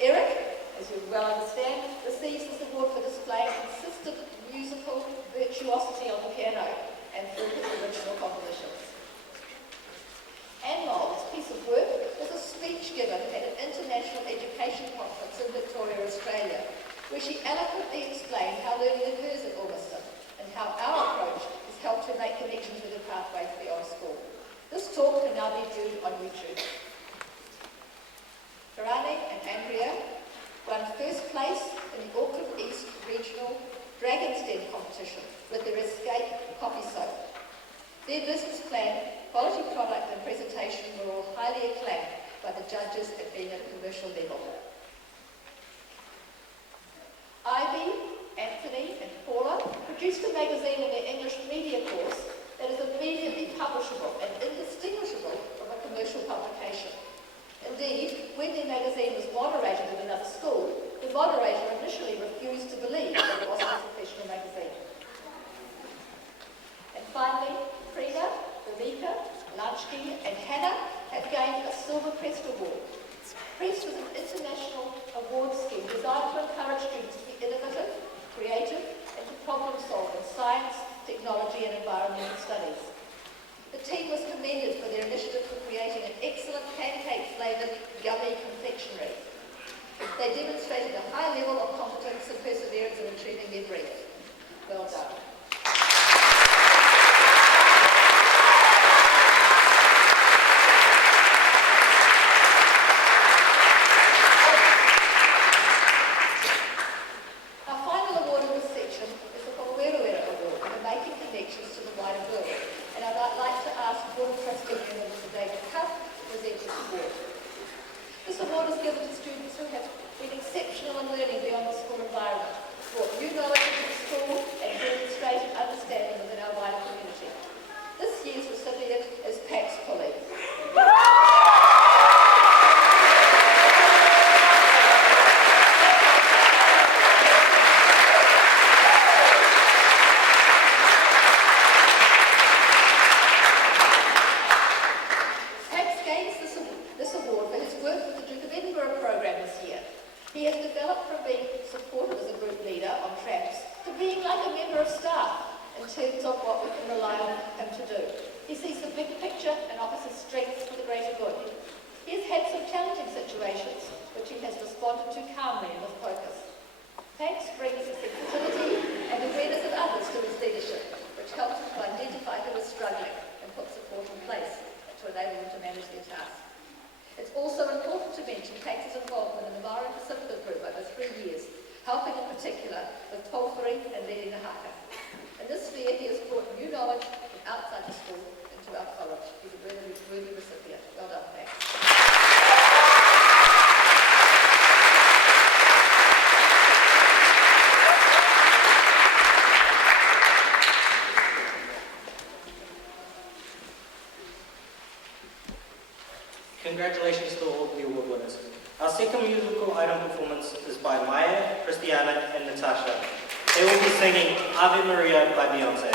Eric, as you well understand, receives this award for displaying consistent musical virtuosity on the piano and through his original compositions. And Noel's piece of work was a speech given at an international education conference in Victoria, Australia, where she eloquently explained how learning occurs at Ormiston and how our approach has helped to make connections with the pathways beyond school. This talk can now be viewed on YouTube. Tarani and Andrea won first place in the Auckland East Regional Dragon's Den competition with their Escape coffee soap. Their business plan, quality product and presentation were all highly acclaimed by the judges at being at a commercial level. Ivy, Anthony and Paula produced a magazine in their English media course that is immediately publishable and indistinguishable from a commercial publication. Indeed, when their magazine was moderated at another school, the moderator initially refused to believe that it wasn't a professional magazine. And finally, Frida, Rebecca, Lanchki and Hannah have gained a Silver Crest Award. Crest was an international award scheme designed to encourage students to be innovative, creative, and to problem solve in science, technology, and environmental studies. The team was commended for their initiative for creating an excellent pancake-flavoured yummy confectionery. They demonstrated a high level of competence and perseverance in achieving their brief. Well done. strength for the greater good. He has had some challenging situations, which he has responded to calmly and with focus. Hanks brings a sensitivity and awareness of others to his leadership, which helps him to identify who is struggling and put support in place to enable them to manage their tasks. It's also important to mention Hanks' involvement in the Maori Pacific group over 3 years, helping in particular with tauwhiri and leading the haka. In this sphere, he has brought new knowledge from outside the school into our college. He's a really worthy recipient. Well done, Hanks. Congratulations to all the award winners. Our second musical item performance is by Maya, Christiana, and Natasha. They will be singing Ave Maria by Beyonce.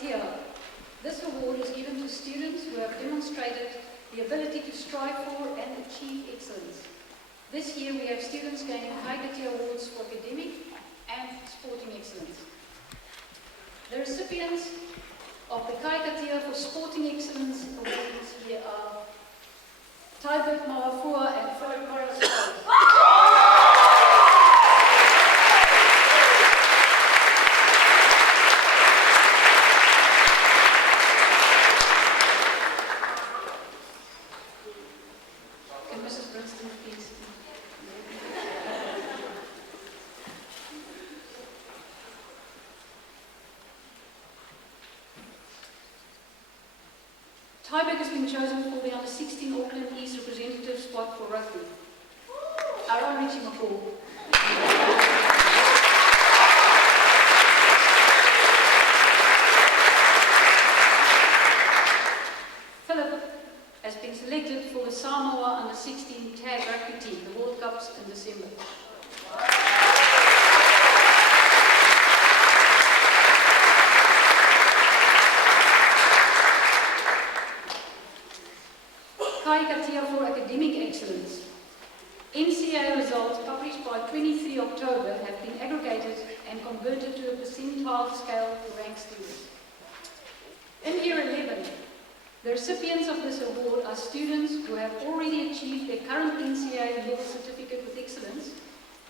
Kaikatia. This award is given to students who have demonstrated the ability to strive for and achieve excellence. This year we have students gaining Kaikatia awards for academic and sporting excellence. The recipients of the Kaikatia for Sporting Excellence Awards here are Taibert Mawafua and Philip Morris. Can Mrs. Brinston please? Tyberg has been chosen for the under-16 Auckland East representative spot for rugby. Our own Richie McCall. Philip has been selected for the Samoa under-16 tag rugby team, the World Cups in December. Kaikatia for academic excellence. NCA results published by 23 October have been aggregated and converted to a percentile scale to rank students. In Year 11, the recipients of this award are students who have already achieved their current NCA level certificate with excellence,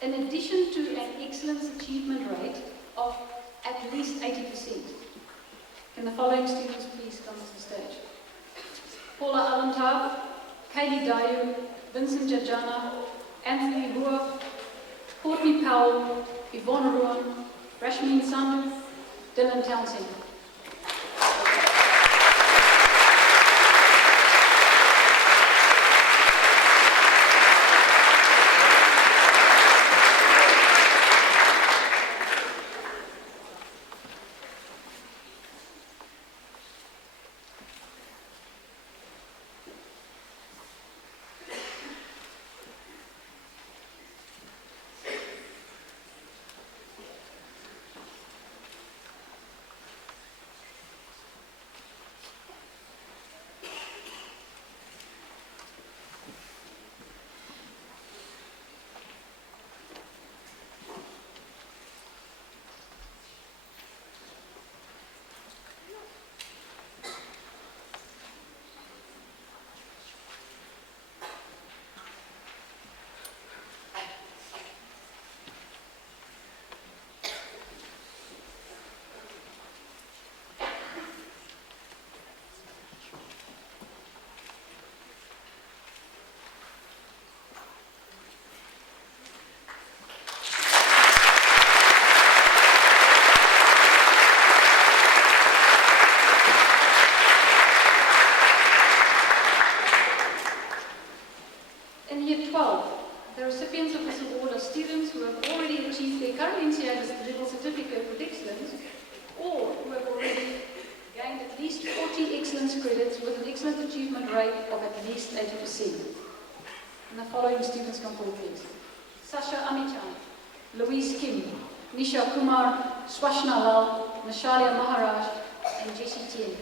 in addition to an excellence achievement rate of at least 80%. Can the following students please come to the stage? Paula Alantab, Kaylee Dayu, Vincent Jajana, Anthony Hua, Courtney Powell, Yvonne Ruan, Rashmin Sanu, Dylan Townsend. In Year 12, the recipients of this award are students who have already achieved their current NCA level certificate with excellence, or who have already gained at least 40 excellence credits with an excellent achievement rate of at least 80%. And the following students come forward, please. Sasha Amichan, Louise Kim, Nisha Kumar, Swashna Lal, Nishalia Maharaj, and Jessie Tien.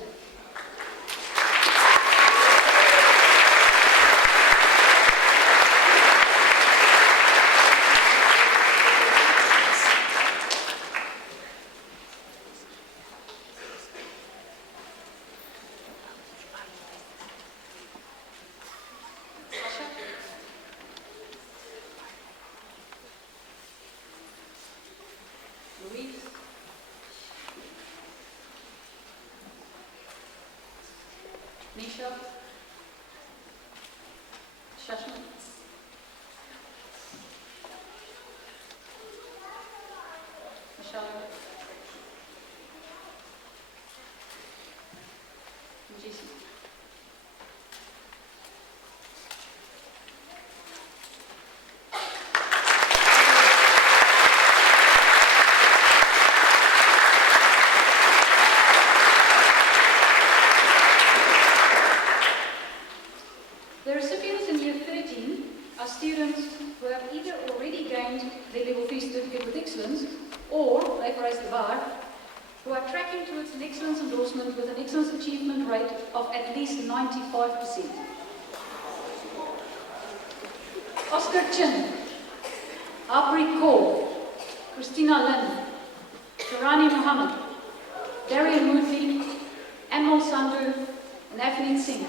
Louise, Nisha, Shashma, Michelle, and Jessie. The recipients in Year 13 are students who have either already gained their Level 3 certificate with excellence, or, they've raised the bar, who are tracking towards an excellence endorsement with an excellence achievement rate of at least 95%. Oscar Chin, Harpreet Kaur, Christina Lin, Sharani Muhammad, Darian Murthy, Anmol Sandhu, and Avneet Singh.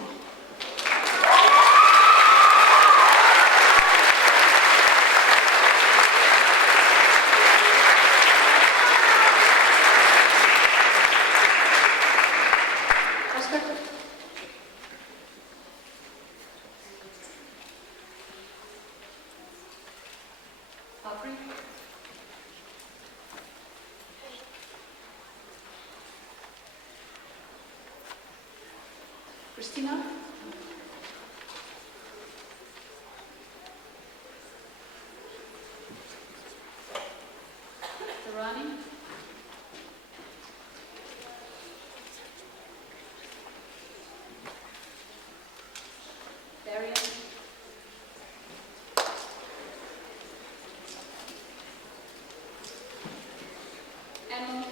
Christina? Tarani? Darian? Anmol?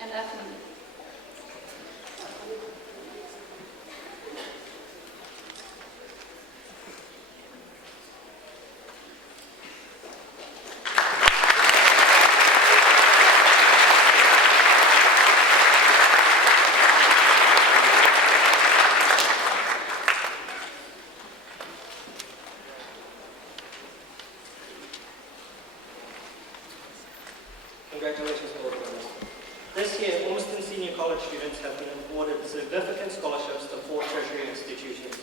And Avneet. Congratulations to all of them. This year, Ormiston Senior College students have been awarded significant scholarships to 4 tertiary institutions.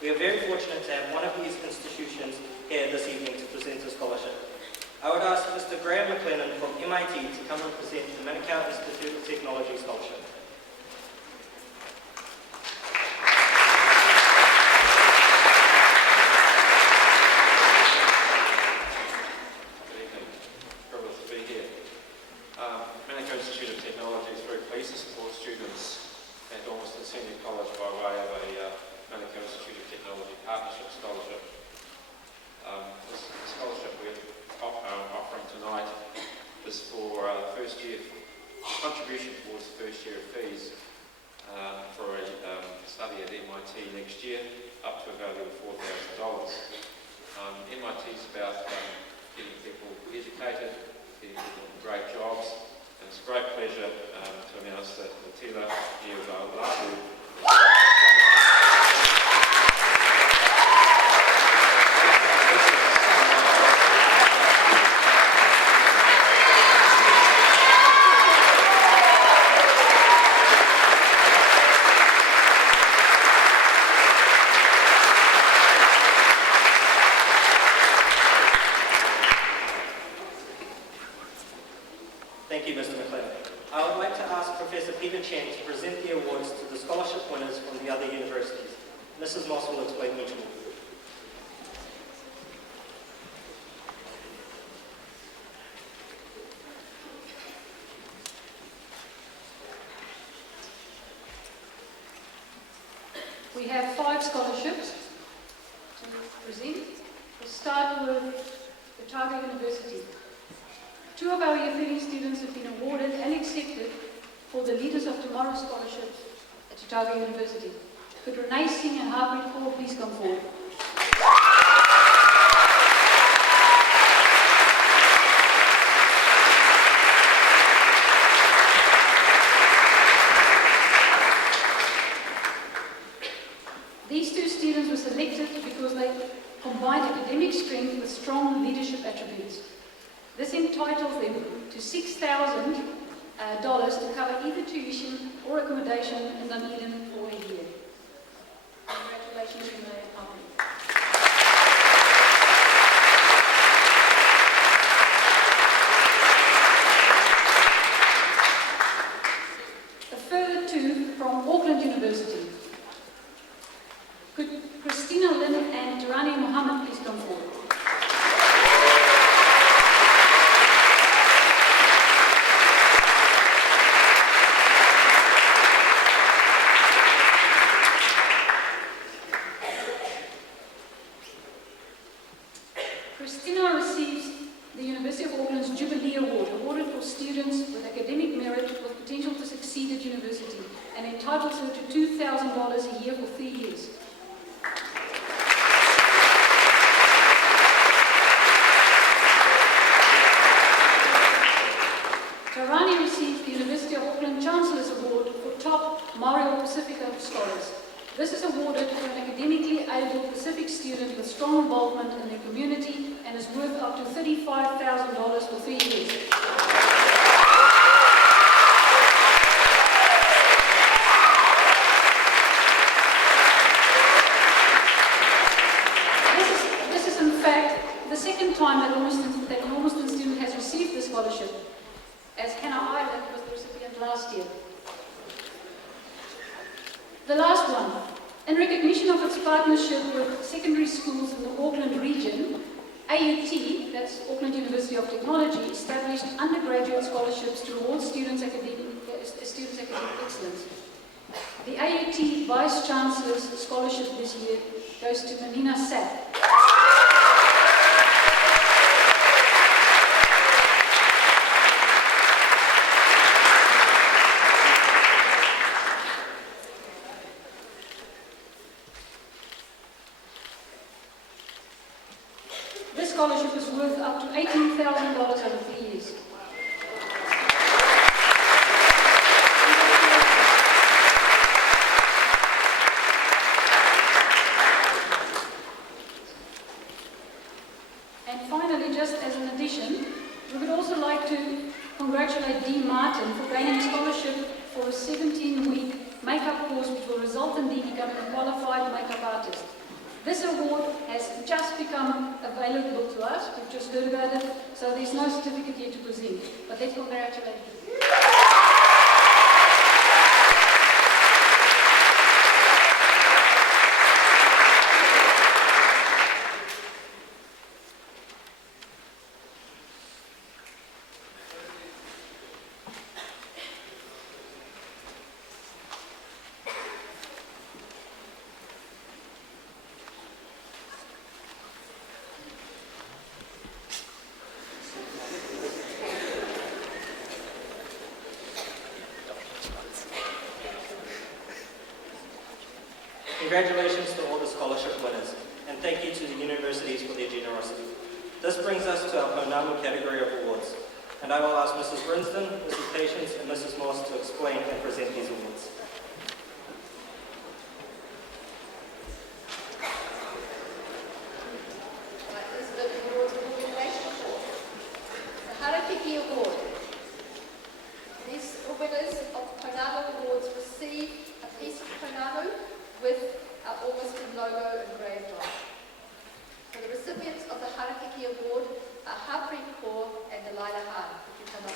We are very fortunate to have one of these institutions here this evening to present a scholarship. I would ask Mr. Graham McLennan from MIT to come and present the Manukau Institute of Technology Scholarship. at Ormiston Senior College by way of a Manukau Institute of Technology Partnership Scholarship. This scholarship we're offering tonight is for the first year contribution towards the first year of fees for a study at MIT next year, up to a value of $4,000. MIT is about getting people educated, getting people great jobs, and it's a great pleasure to announce that Matila Niuvaulatu Thank you, Mr. McLennan. I would like to ask Professor Peter Chen to present the awards to the scholarship winners from the other universities. Mrs. Moss will explain each award. We have 5 scholarships to present. We'll start with Otago University. 2 of our Year 30 students have been awarded and accepted for the Leaders of Tomorrow Scholarship at Otago University. Could Renee Singh and Harpreet Kaur please come forward? These 2 students were selected because they combined academic strength with strong leadership attributes. This entitles them to $6,000 to cover either tuition or accommodation in Dunedin for a year. Congratulations, Renee and Harpreet. A further 2 from Auckland University. Could Christina Lin and Tarani Muhammad please come forward? Christina entitles her to $2,000 a year for 3 years. Tarani received the University of Auckland Chancellor's Award for Top Mario Pacifica Scholars. This is awarded to an academically able Pacific student with strong involvement in their community and is worth up to $35,000 for 3 years. This is in fact the second time that an Ormiston student has received this scholarship, as Hannah Island was the recipient last year. The last one. In recognition of its partnership with secondary schools in the Auckland region, AUT, that's Auckland University of Technology, established undergraduate scholarships to reward students' academic excellence. The AUT Vice Chancellor's scholarship this year goes to Menina Sapp. This scholarship is worth up to $18,000 over 3 years. And finally, just as an addition, we would also like to congratulate Dee Martin for gaining a scholarship for a 17-week makeup course which will result in Dee becoming a qualified makeup artist. This award has just become available to us. We've just heard about it, so there's no certificate yet to present. But let's congratulate you. Congratulations to all the scholarship winners, and thank you to the universities for their generosity. This brings us to our Pounamu category of awards, and I will ask Mrs. Brinston, Mrs. Patience, and Mrs. Moss to explain and present these awards. This is the awards for nomination for the Harakiki Award. These winners of Pounamu Awards receive a piece of Pounamu with our Ormiston logo engraved on. For the recipients of the Harakiki Award are Harpreet Kaur and Delilah Hahn. If you come up.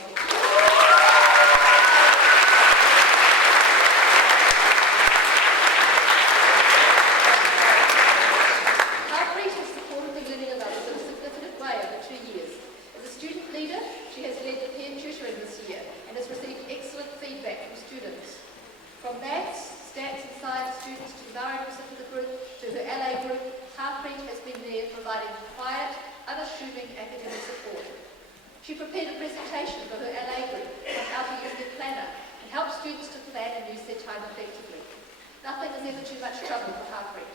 Harpreet has supported the learning of others in a significant way over 2 years. As a student leader, she has led the peer tutoring this year and has received excellent feedback from students. From maths, stats and science students to Maori Pacifica group to her LA group, Harpreet has been there providing quiet, unassuming academic support. She prepared a presentation for her LA group on how to use their planner and help students to plan and use their time effectively. Nothing is ever too much trouble for Harpreet.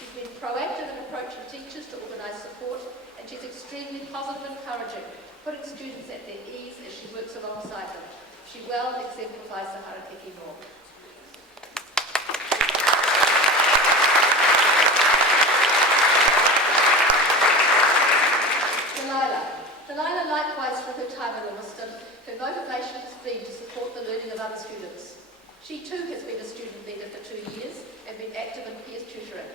She's been proactive in approaching teachers to organise support, and she's extremely positive and encouraging, putting students at their ease as she works alongside them. She well exemplifies the Harakiki norm. Delilah likewise from her time at Ormiston, her motivation has been to support the learning of other students. She too has been a student leader for 2 years and been active in peer tutoring.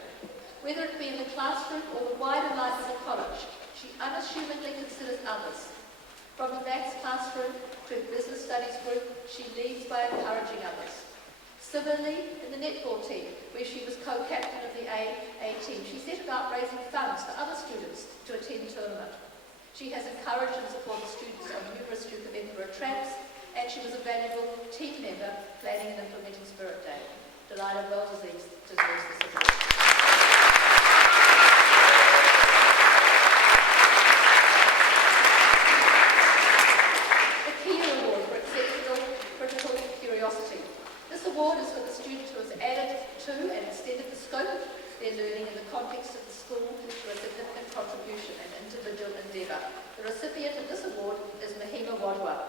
Whether it be in the classroom or the wider life of the college, she unassumingly considers others. From the maths classroom to her business studies group, she leads by encouraging others. Similarly, in the netball team, where she was co-captain of the A team, she set about raising funds for other students to attend the tournament. She has encouraged and supported students on numerous Duke of Edinburgh traps, and she was a valuable team member planning and implementing Spirit Day. Delilah well deserves this award. The Kia Award for Exceptional Critical Curiosity. This award is for the student scope of their learning in the context of the school to a significant contribution and individual endeavour. The recipient of this award is Mahima Wadwa.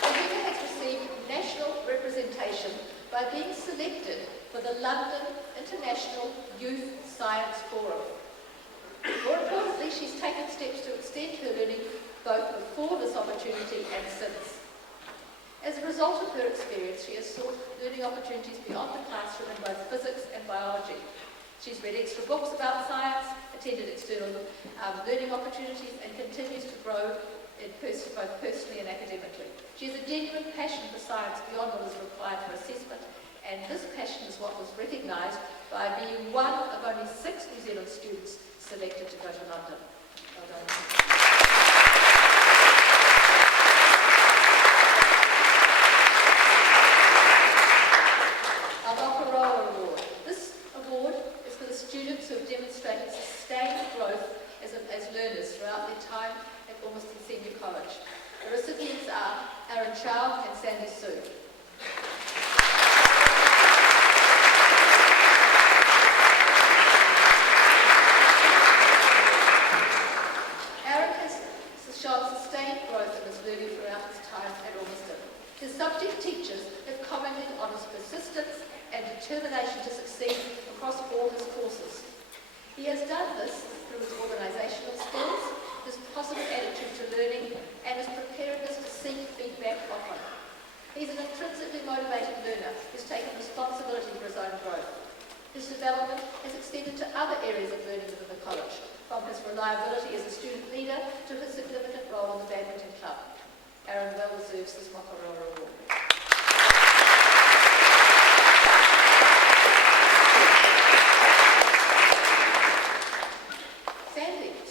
Mahima has received national representation by being selected for the London International Youth Science Forum. More importantly, she's taken steps to extend her learning both before this opportunity and since. As a result of her experience, she has sought learning opportunities beyond the classroom in both physics and biology. She's read extra books about science, attended external learning opportunities, and continues to grow both personally and academically. She has a genuine passion for science beyond what is required for assessment, and this passion is what was recognised by being one of only 6 New Zealand students selected to go to London. Well done. Our Wakaroa Award. This award is for the students who have demonstrated sustained growth as learners throughout their time at Ormiston Senior College. The recipients are Aaron Chow and Sandy Sue. Shown sustained growth in his learning throughout his time at Ormiston. His subject teachers have commented on his persistence and determination to succeed across all his courses. He has done this through his organisational skills, his positive attitude to learning, and his preparedness to seek feedback often. He's an intrinsically motivated learner who's taken responsibility for his own growth. His development has extended to other areas of learning within the college, from his reliability as a student leader to his significant role in the badminton club. Aaron well deserves this Wakaroa Award.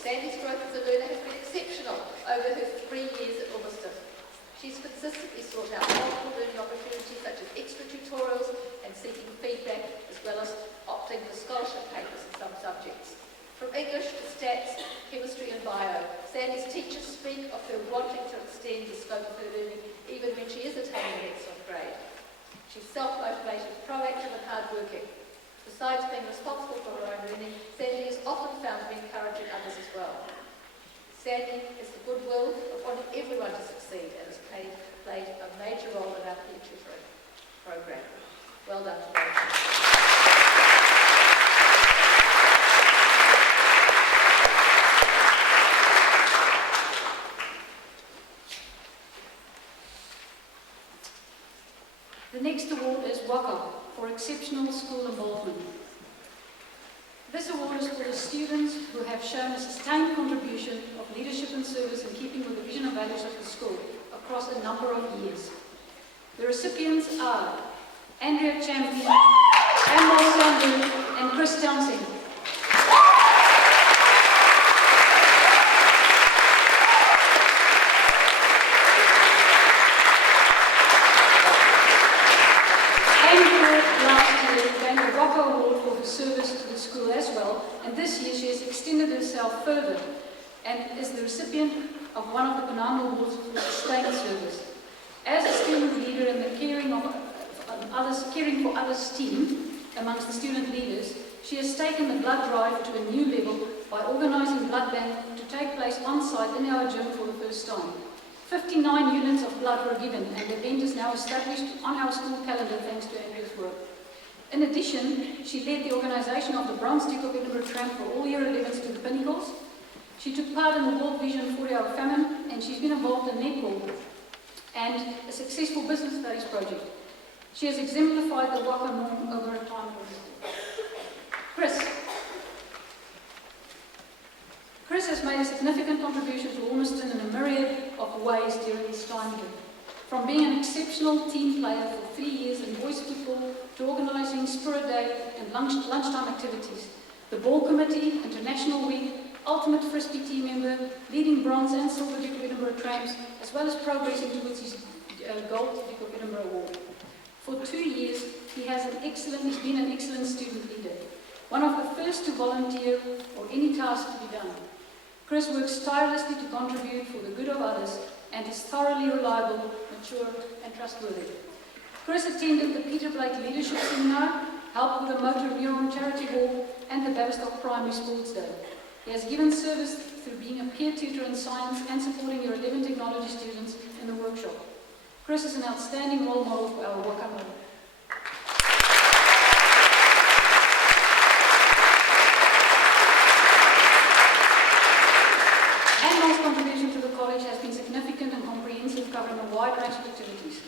Sandy's growth as a learner has been exceptional over her 3 years at Ormiston. She's consistently sought out multiple learning opportunities such as extra tutorials and seeking feedback, as well as opting for scholarship papers in some subjects. From English to stats, chemistry and bio, Sandy's teachers speak of her wanting to extend the scope of her learning even when she is attaining an excellent grade. She's self-motivated, proactive and hard-working. Besides being responsible for her own learning, Sandy is often found to be encouraging others as well. Sandy has the goodwill of wanting everyone to succeed and has played a major role in our peer tutoring program. Well done to both. The next award is Waka for exceptional school involvement. This award is for the students who have shown a sustained contribution of leadership and service in keeping with the vision and values of the school across a number of years. The recipients are Andrea Champion, Amber Sandu, and Chris Townsend. And this year she has extended herself further and is the recipient of one of the Banana Awards for sustained service. As a student leader in the caring for others team amongst the student leaders, she has taken the blood drive to a new level by organising blood bank to take place on site in our gym for the first time. 59 units of blood were given, and the event is now established on our school calendar thanks to Andrea's work. In addition, she led the organisation of the Bronze Duke of Edinburgh Tramp for all Year 11s to the Pinnacles. She took part in the World Vision 40-hour famine, and she's been involved in netball and a successful business studies project. She has exemplified the Waka norm over a time period. Chris has made a significant contribution to Ormiston in a myriad of ways during his time here. From being an exceptional team player for 3 years in boys football to organising Spirit Day and lunchtime activities, the Ball Committee, International Week, Ultimate Frisbee team member, leading Bronze and Silver Duke of Edinburgh Tramps, as well as progressing towards his Gold Duke of Edinburgh Award. For 2 years, he's been an excellent student leader, one of the first to volunteer for any task to be done. Chris works tirelessly to contribute for the good of others and is thoroughly reliable, mature, and trustworthy. Chris attended the Peter Blake Leadership Seminar, helped with the Motor Neuron Charity Walk, and the Bavistock Primary Sports Day. He has given service through being a peer tutor in science and supporting your 11 technology students in the workshop. Chris is an outstanding role model for our Wakamura. Anne's contribution to the college has been significant and comprehensive, covering a wide range of activities.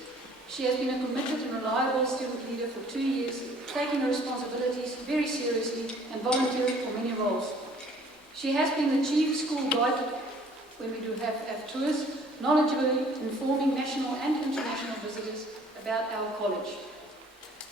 She has been a committed and reliable student leader for 2 years, taking her responsibilities very seriously and volunteering for many roles. She has been the chief school guide when we do have tours, knowledgeably informing national and international visitors about our college.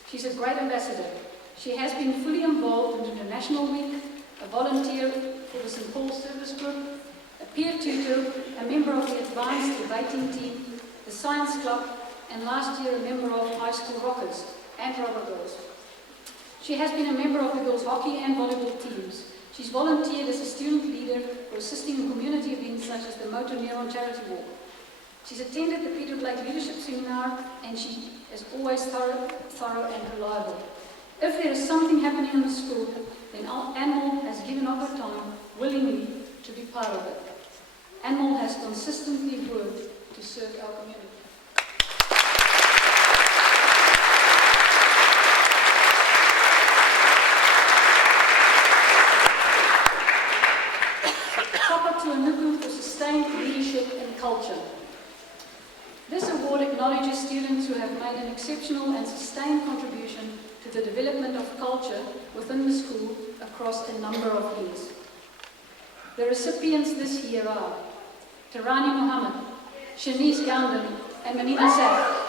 She's a great ambassador. She has been fully involved in International Week, a volunteer for the St. Paul's Service Group, a peer tutor, a member of the advanced debating team, the science club, and last year a member of High School Rockers and Rubber Girls. She has been a member of the girls' hockey and volleyball teams. She's volunteered as a student leader for assisting in community events such as the Motor Neuron Charity Walk. She's attended the Peter Blake Leadership Seminar, and she is always thorough and reliable. If there is something happening in the school, then Anmol has given up her time willingly to be part of it. Anmol has consistently worked to serve our community. For sustained leadership and culture. This award acknowledges students who have made an exceptional and sustained contribution to the development of culture within the school across a number of years. The recipients this year are Tarani Mohammed, Shanice Yandon, and Manina Sack.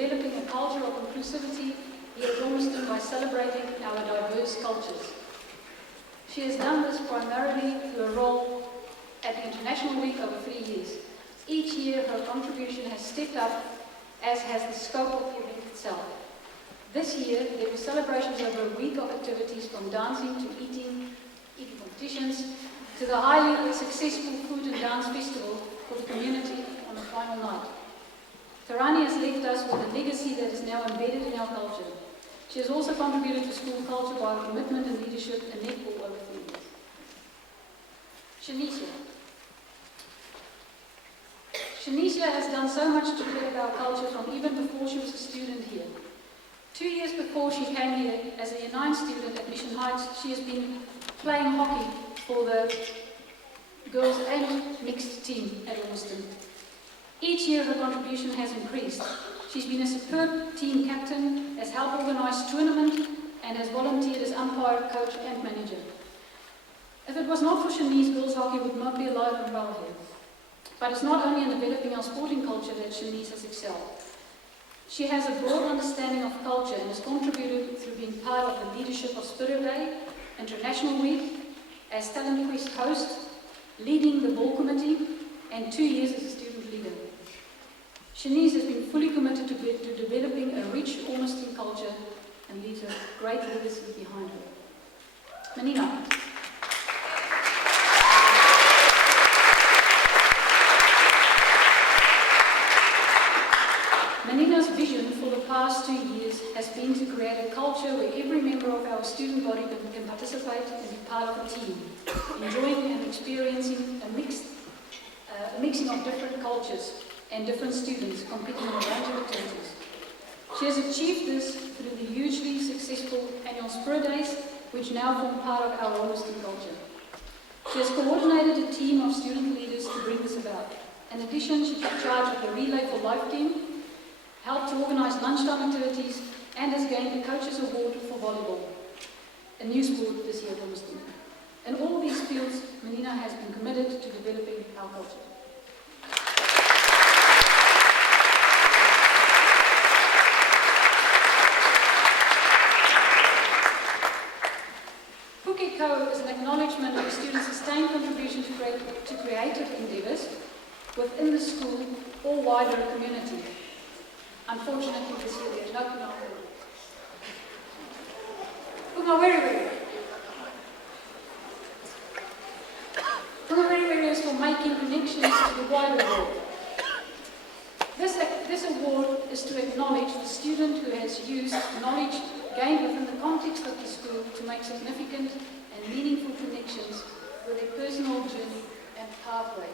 Developing a culture of inclusivity here at Ormiston by celebrating our diverse cultures. She has done this primarily through a role at the International Week over 3 years. Each year her contribution has stepped up, as has the scope of the event itself. This year there were celebrations over a week of activities, from dancing to eating competitions, to the highly successful food and dance festival for the community on the final night. Tarani has left us with a legacy that is now embedded in our culture. She has also contributed to school culture by her commitment and leadership in netball over 3 years. Shanisha has done so much to develop our culture from even before she was a student here. 2 years before she came here as a Year 9 student at Mission Heights, she has been playing hockey for the girls and mixed team at Ormiston. Each year her contribution has increased. She's been a superb team captain, has helped organise tournament, and has volunteered as umpire, coach and manager. If it was not for Shanice, girls hockey would not be alive and well here. But it's not only in developing our sporting culture that Shanice has excelled. She has a broad understanding of culture and has contributed through being part of the leadership of Spirit Day, International Week, as Talent Quest host, leading the ball committee, and 2 years as a student leader. Shanice has been fully committed to developing a rich Ormiston culture and leaves a great legacy behind her. Manina. Manina's vision for the past 2 years has been to create a culture where every member of our student body can participate and be part of a team, enjoying and experiencing a mixing of different cultures and different students competing in a range of activities. She has achieved this through the hugely successful annual Spirit Days, which now form part of our Ormiston culture. She has coordinated a team of student leaders to bring this about. In addition, she took charge of the Relay for Life team, helped to organise lunchtime activities, and has gained the Coaches Award for volleyball, a new sport this year at Ormiston. In all these fields, Manina has been committed to developing our culture. Pukeko is an acknowledgement of a student's sustained contribution to creative endeavours within the school or wider community. Unfortunately, this year no Punawere. Punawere. Punawere is for making connections to the wider world. This award is to acknowledge the student who has used knowledge gained within the context of the school to make significant and meaningful connections with their personal journey and pathway.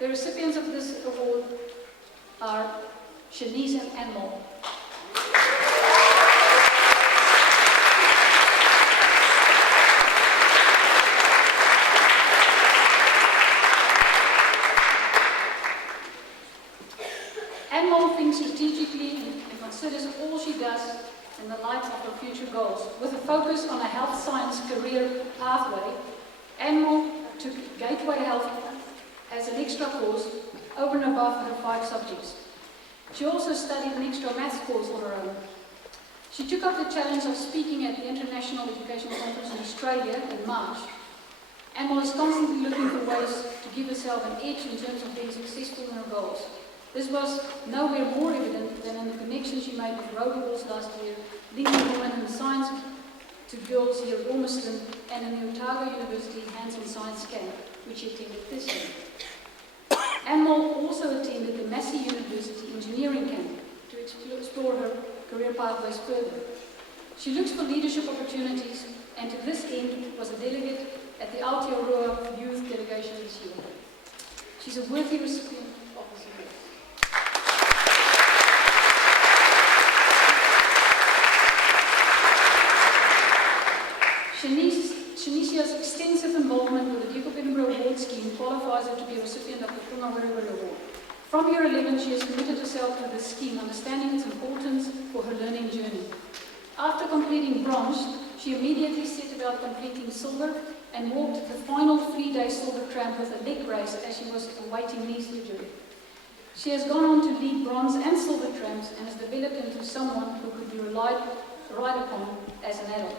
The recipients of this award are Shanice and Anmol. Anmol thinks strategically and considers all she does in the light of her future goals. With a focus on a health science career pathway, Anmol took Gateway Health as an extra course over and above her 5 subjects. She also studied an extra maths course on her own. She took up the challenge of speaking at the International Education Conference in Australia in March. Anmol is constantly looking for ways to give herself an edge in terms of being successful in her goals. This was nowhere more evident than in the connection she made with Rowley Walls last year, linking women in science to girls here at Ormiston and in the Otago University Hands-on Science Camp, which she attended this year. Anmol also attended the Massey University Engineering Camp to explore her career pathways further. She looks for leadership opportunities and to this end was a delegate at the Aotearoa Youth Delegation this year. She's a worthy recipient of this award. Shanicia's extensive involvement with the Duke of Edinburgh Award scheme qualifies her to be a recipient of the Punawere Award. From year 11, she has committed herself to this scheme, understanding its importance for her learning journey. After completing bronze, she immediately set about completing silver and walked the final 3-day silver tramp with a leg brace as she was awaiting knee surgery. She has gone on to lead bronze and silver tramps and has developed into someone who could be relied upon as an adult.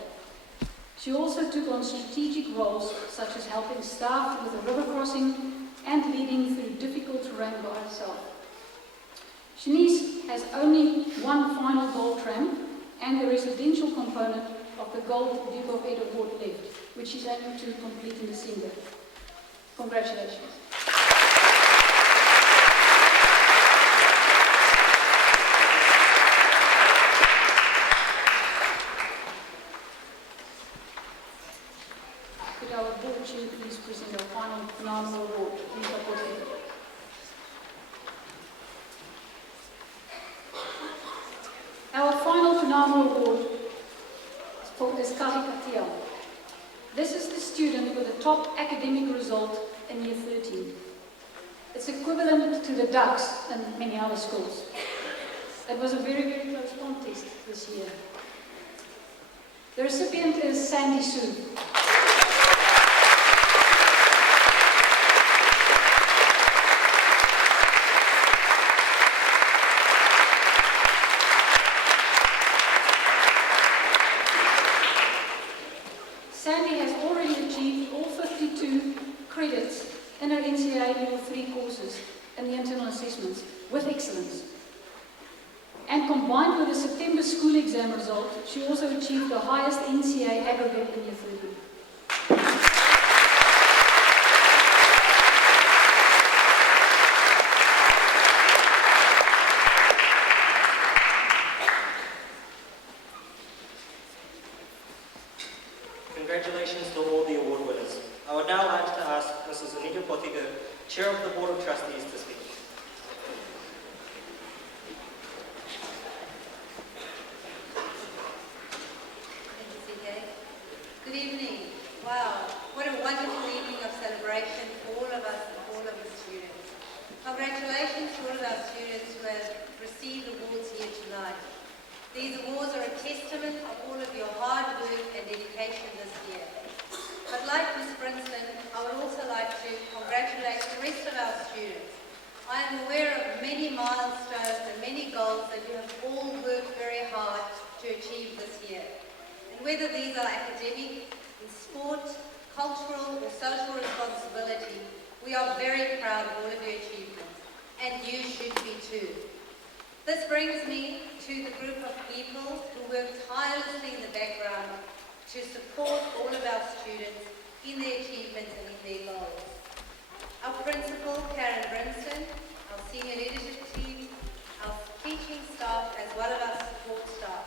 She also took on strategic roles such as helping staff with the river crossing and leading through difficult terrain by herself. Shanice has only one final gold tramp and the residential component of the Gold Duke of Ed Award left, which she's aiming to complete in December. Congratulations. Could our board chair please present our final phenomenal award? Please support it. Our final phenomenal award is Kahi Katia. This is the student with the top academic result in year 13. It's equivalent to the Dux in many other schools. It was a very, very close contest this year. The recipient is Sandy Sue. Sandy has already achieved all 52 credits in her NCAA Level 3 courses and the internal assessments with excellence. And combined with the September school exam result, she also achieved the highest NCAA aggregate in year 13. Congratulations to all the award winners. I would now like to ask Mrs. Anita Potiga, Chair of the Board of Trustees, to speak. Thank you, CK. Good evening. Wow, what a wonderful evening of celebration for all of us and all of the students. Congratulations to all of our students who have received awards here tonight. These awards are a testament of all of your hard work and dedication this year. But like Ms. Brinston, I would also like to congratulate the rest of our students. I am aware of many milestones and many goals that you have all worked very hard to achieve this year. And whether these are academic, in sport, cultural or social responsibility, we are very proud of all of your achievements, and you should be too. This brings me to the group of people who work tirelessly in the background to support all of our students in their achievements and in their goals. Our principal, Karen Brimson, our senior leadership team, our teaching staff, as well as our support staff.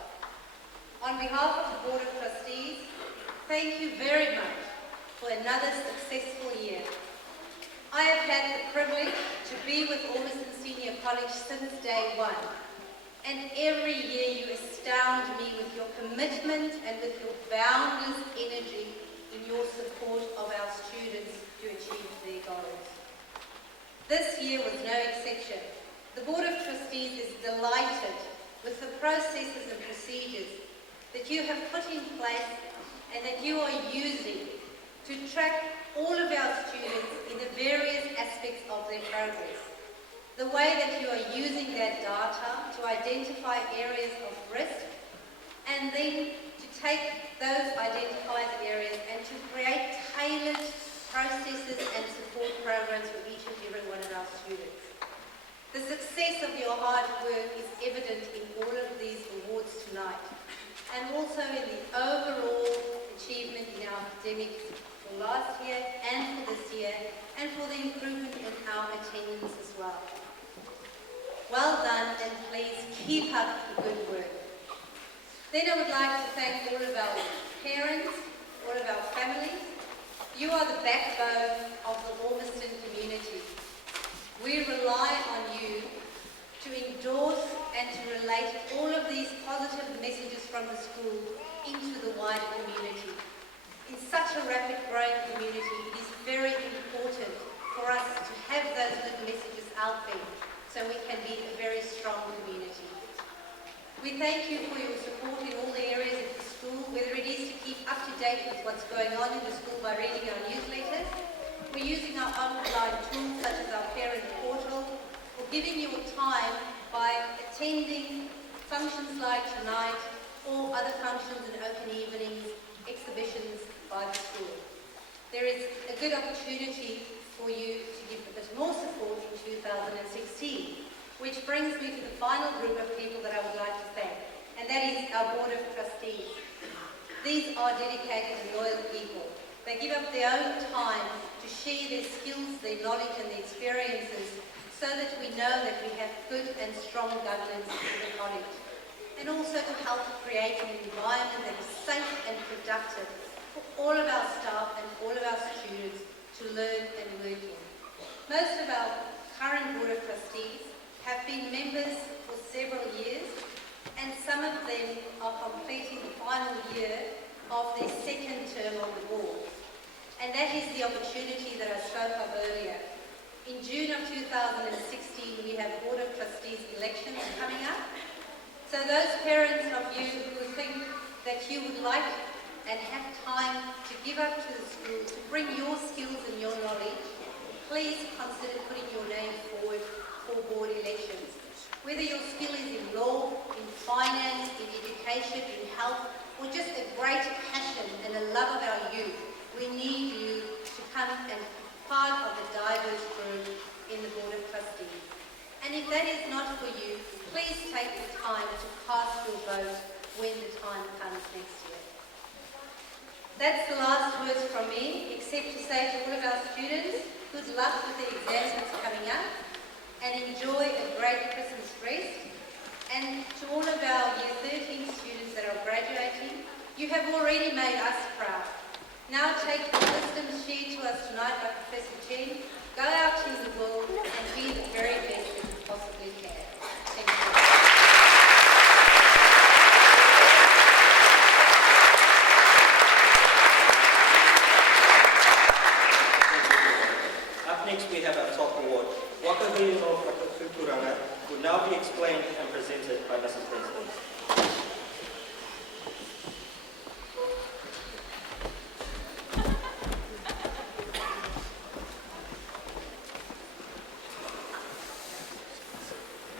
On behalf of the Board of Trustees, thank you very much for another successful year. I have had the privilege to be with Ormiston Senior College since day one, and every year you astound me with your commitment and with your boundless energy in your support of our students to achieve their goals. This year was no exception. The Board of Trustees is delighted with the processes and procedures that you have put in place and that you are using to track all of our students in the various aspects of their progress. The way that you are using that data to identify areas of risk and then to take those identified areas and to create tailored processes and support programs for each and every one of our students. The success of your hard work is evident in all of these awards tonight, and also in the overall achievement in our academics for last year and for this year, and for the improvement in our attendance as well. Well done, and please keep up the good work. Then I would like to thank all of our parents, all of our families. You are the backbone of the Ormiston community. We rely on you to endorse and to relate all of these positive messages from the school into the wider community. In such a rapid growing community, it is very important for us to have those good messages out there so we can be a very strong community. We thank you for your support in all the areas of the school, whether it is to keep up to date with what's going on in the school by reading our newsletters, we're using our online tools such as our parent portal, or giving your time by attending functions like tonight or other functions and open evenings, exhibitions by the school. There is a good opportunity for you to give a bit more support in 2016, which brings me to the final group of people that I would like to thank, and that is our Board of Trustees. These are dedicated and loyal people. They give up their own time to share their skills, their knowledge and their experiences so that we know that we have good and strong governance in the college, and also to help create an environment that is safe and productive for all of our staff and all of our students to learn and work in. Most of our current Board of Trustees have been members for several years, and some of them are completing the final year of their second term on the board. And that is the opportunity that I spoke of earlier. In June of 2016, we have Board of Trustees elections coming up. So those parents of you who think that you would like and have time to give up to the school, to bring your skills and your knowledge, please consider putting your name forward for board elections. Whether your skill is in law, in finance, in education, in health, or just a great passion and a love of our youth, we need you to come and be part of the diverse group in the Board of Trustees. And if that is not for you, please take the time to cast your vote when the time comes next year. That's the last words from me, except to say to all of our students, good luck with the exams that's coming up, and enjoy a great Christmas rest. And to all of our Year 13 students that are graduating, you have already made us proud. Now take the wisdom shared to us tonight by Professor Chen, go out in the world and be the very best that you possibly can. Thank you. Up next we have our top award. Wakahui no Whakaputuranga will now be explained and presented by Mrs. Benson.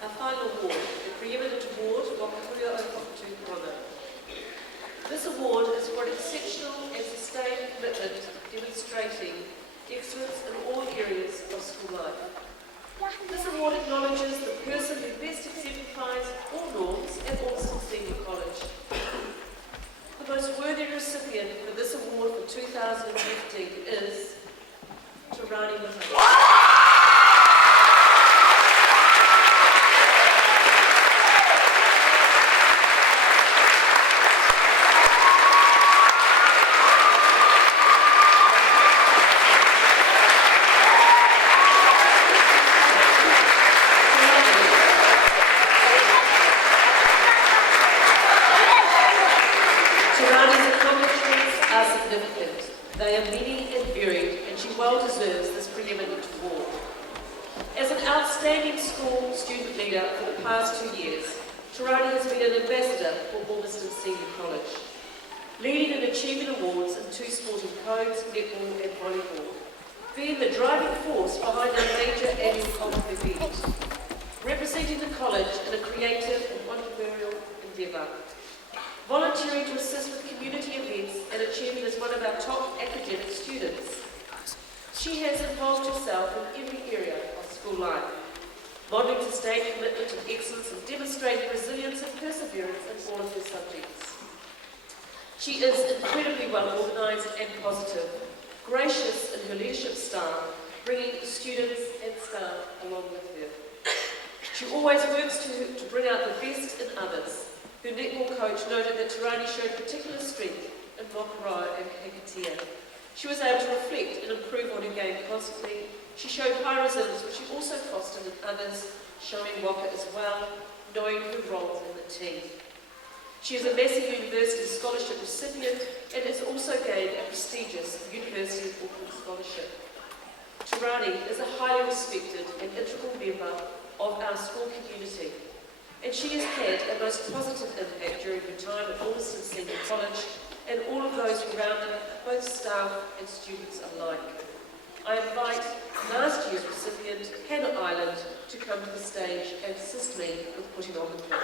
Our final award, the preeminent award, Wakahui no Whakaputuranga. This award is for an exceptional and sustained commitment demonstrating excellence in all areas of school life. This award acknowledges the person who best exemplifies They are many and varied, and she well deserves this preeminent award. As an outstanding school student leader for the past 2 years, Tarani has been an ambassador for Ormiston Senior College, leading and achieving awards in 2 sporting codes, netball and volleyball, being the driving force behind our major annual cultural event, representing the college in a creative and entrepreneurial endeavour, volunteering to assist with community events and achieving as one of our top academic students. She has involved herself in every area of school life, modelling sustained commitment and excellence and demonstrating resilience and perseverance in all of her subjects. She is incredibly well organised and positive, gracious in her leadership style, bringing students and staff along with her. She always works to bring out the best in others. Her netball coach noted that Tarani showed particular strength in Mokoroa and Hikatea. She was able to reflect and improve on her game constantly. She showed high resilience, which she also fostered in others, showing Waka as well, knowing her role in the team. She is a Massey University Scholarship recipient and has also gained a prestigious University of Auckland Scholarship. Tarani is a highly respected and integral member of our school community, and she has had a most positive impact during her time at Ormiston Senior College and all of those around her, both staff and students alike. I invite last year's recipient, Hannah Island, to come to the stage and assist me with putting on the plaque.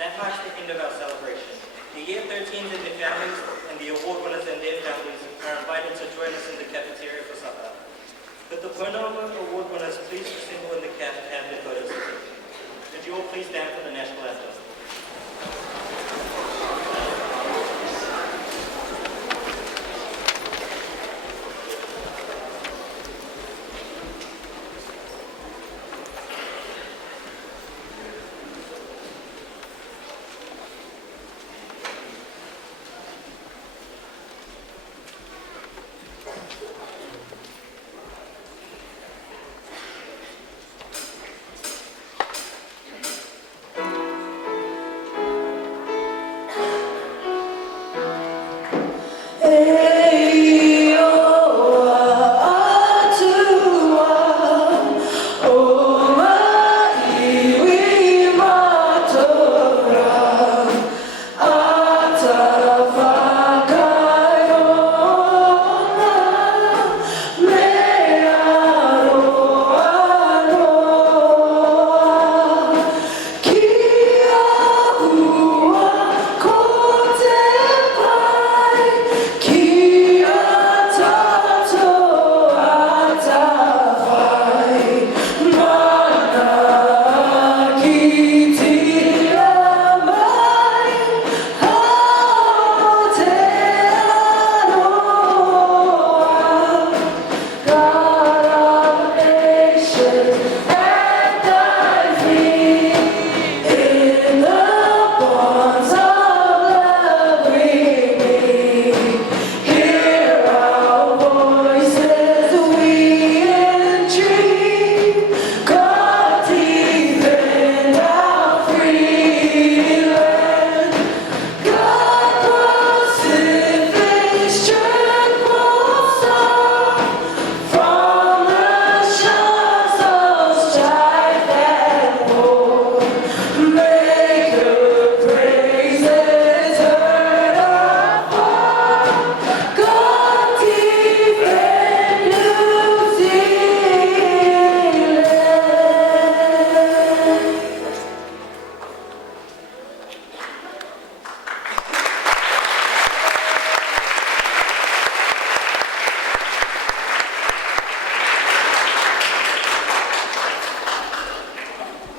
That marks the end of our celebration. The Year 13s and their families and the award winners and their families are invited to join us in the cafeteria for supper. Could the Pono Award winners please assemble in the cafe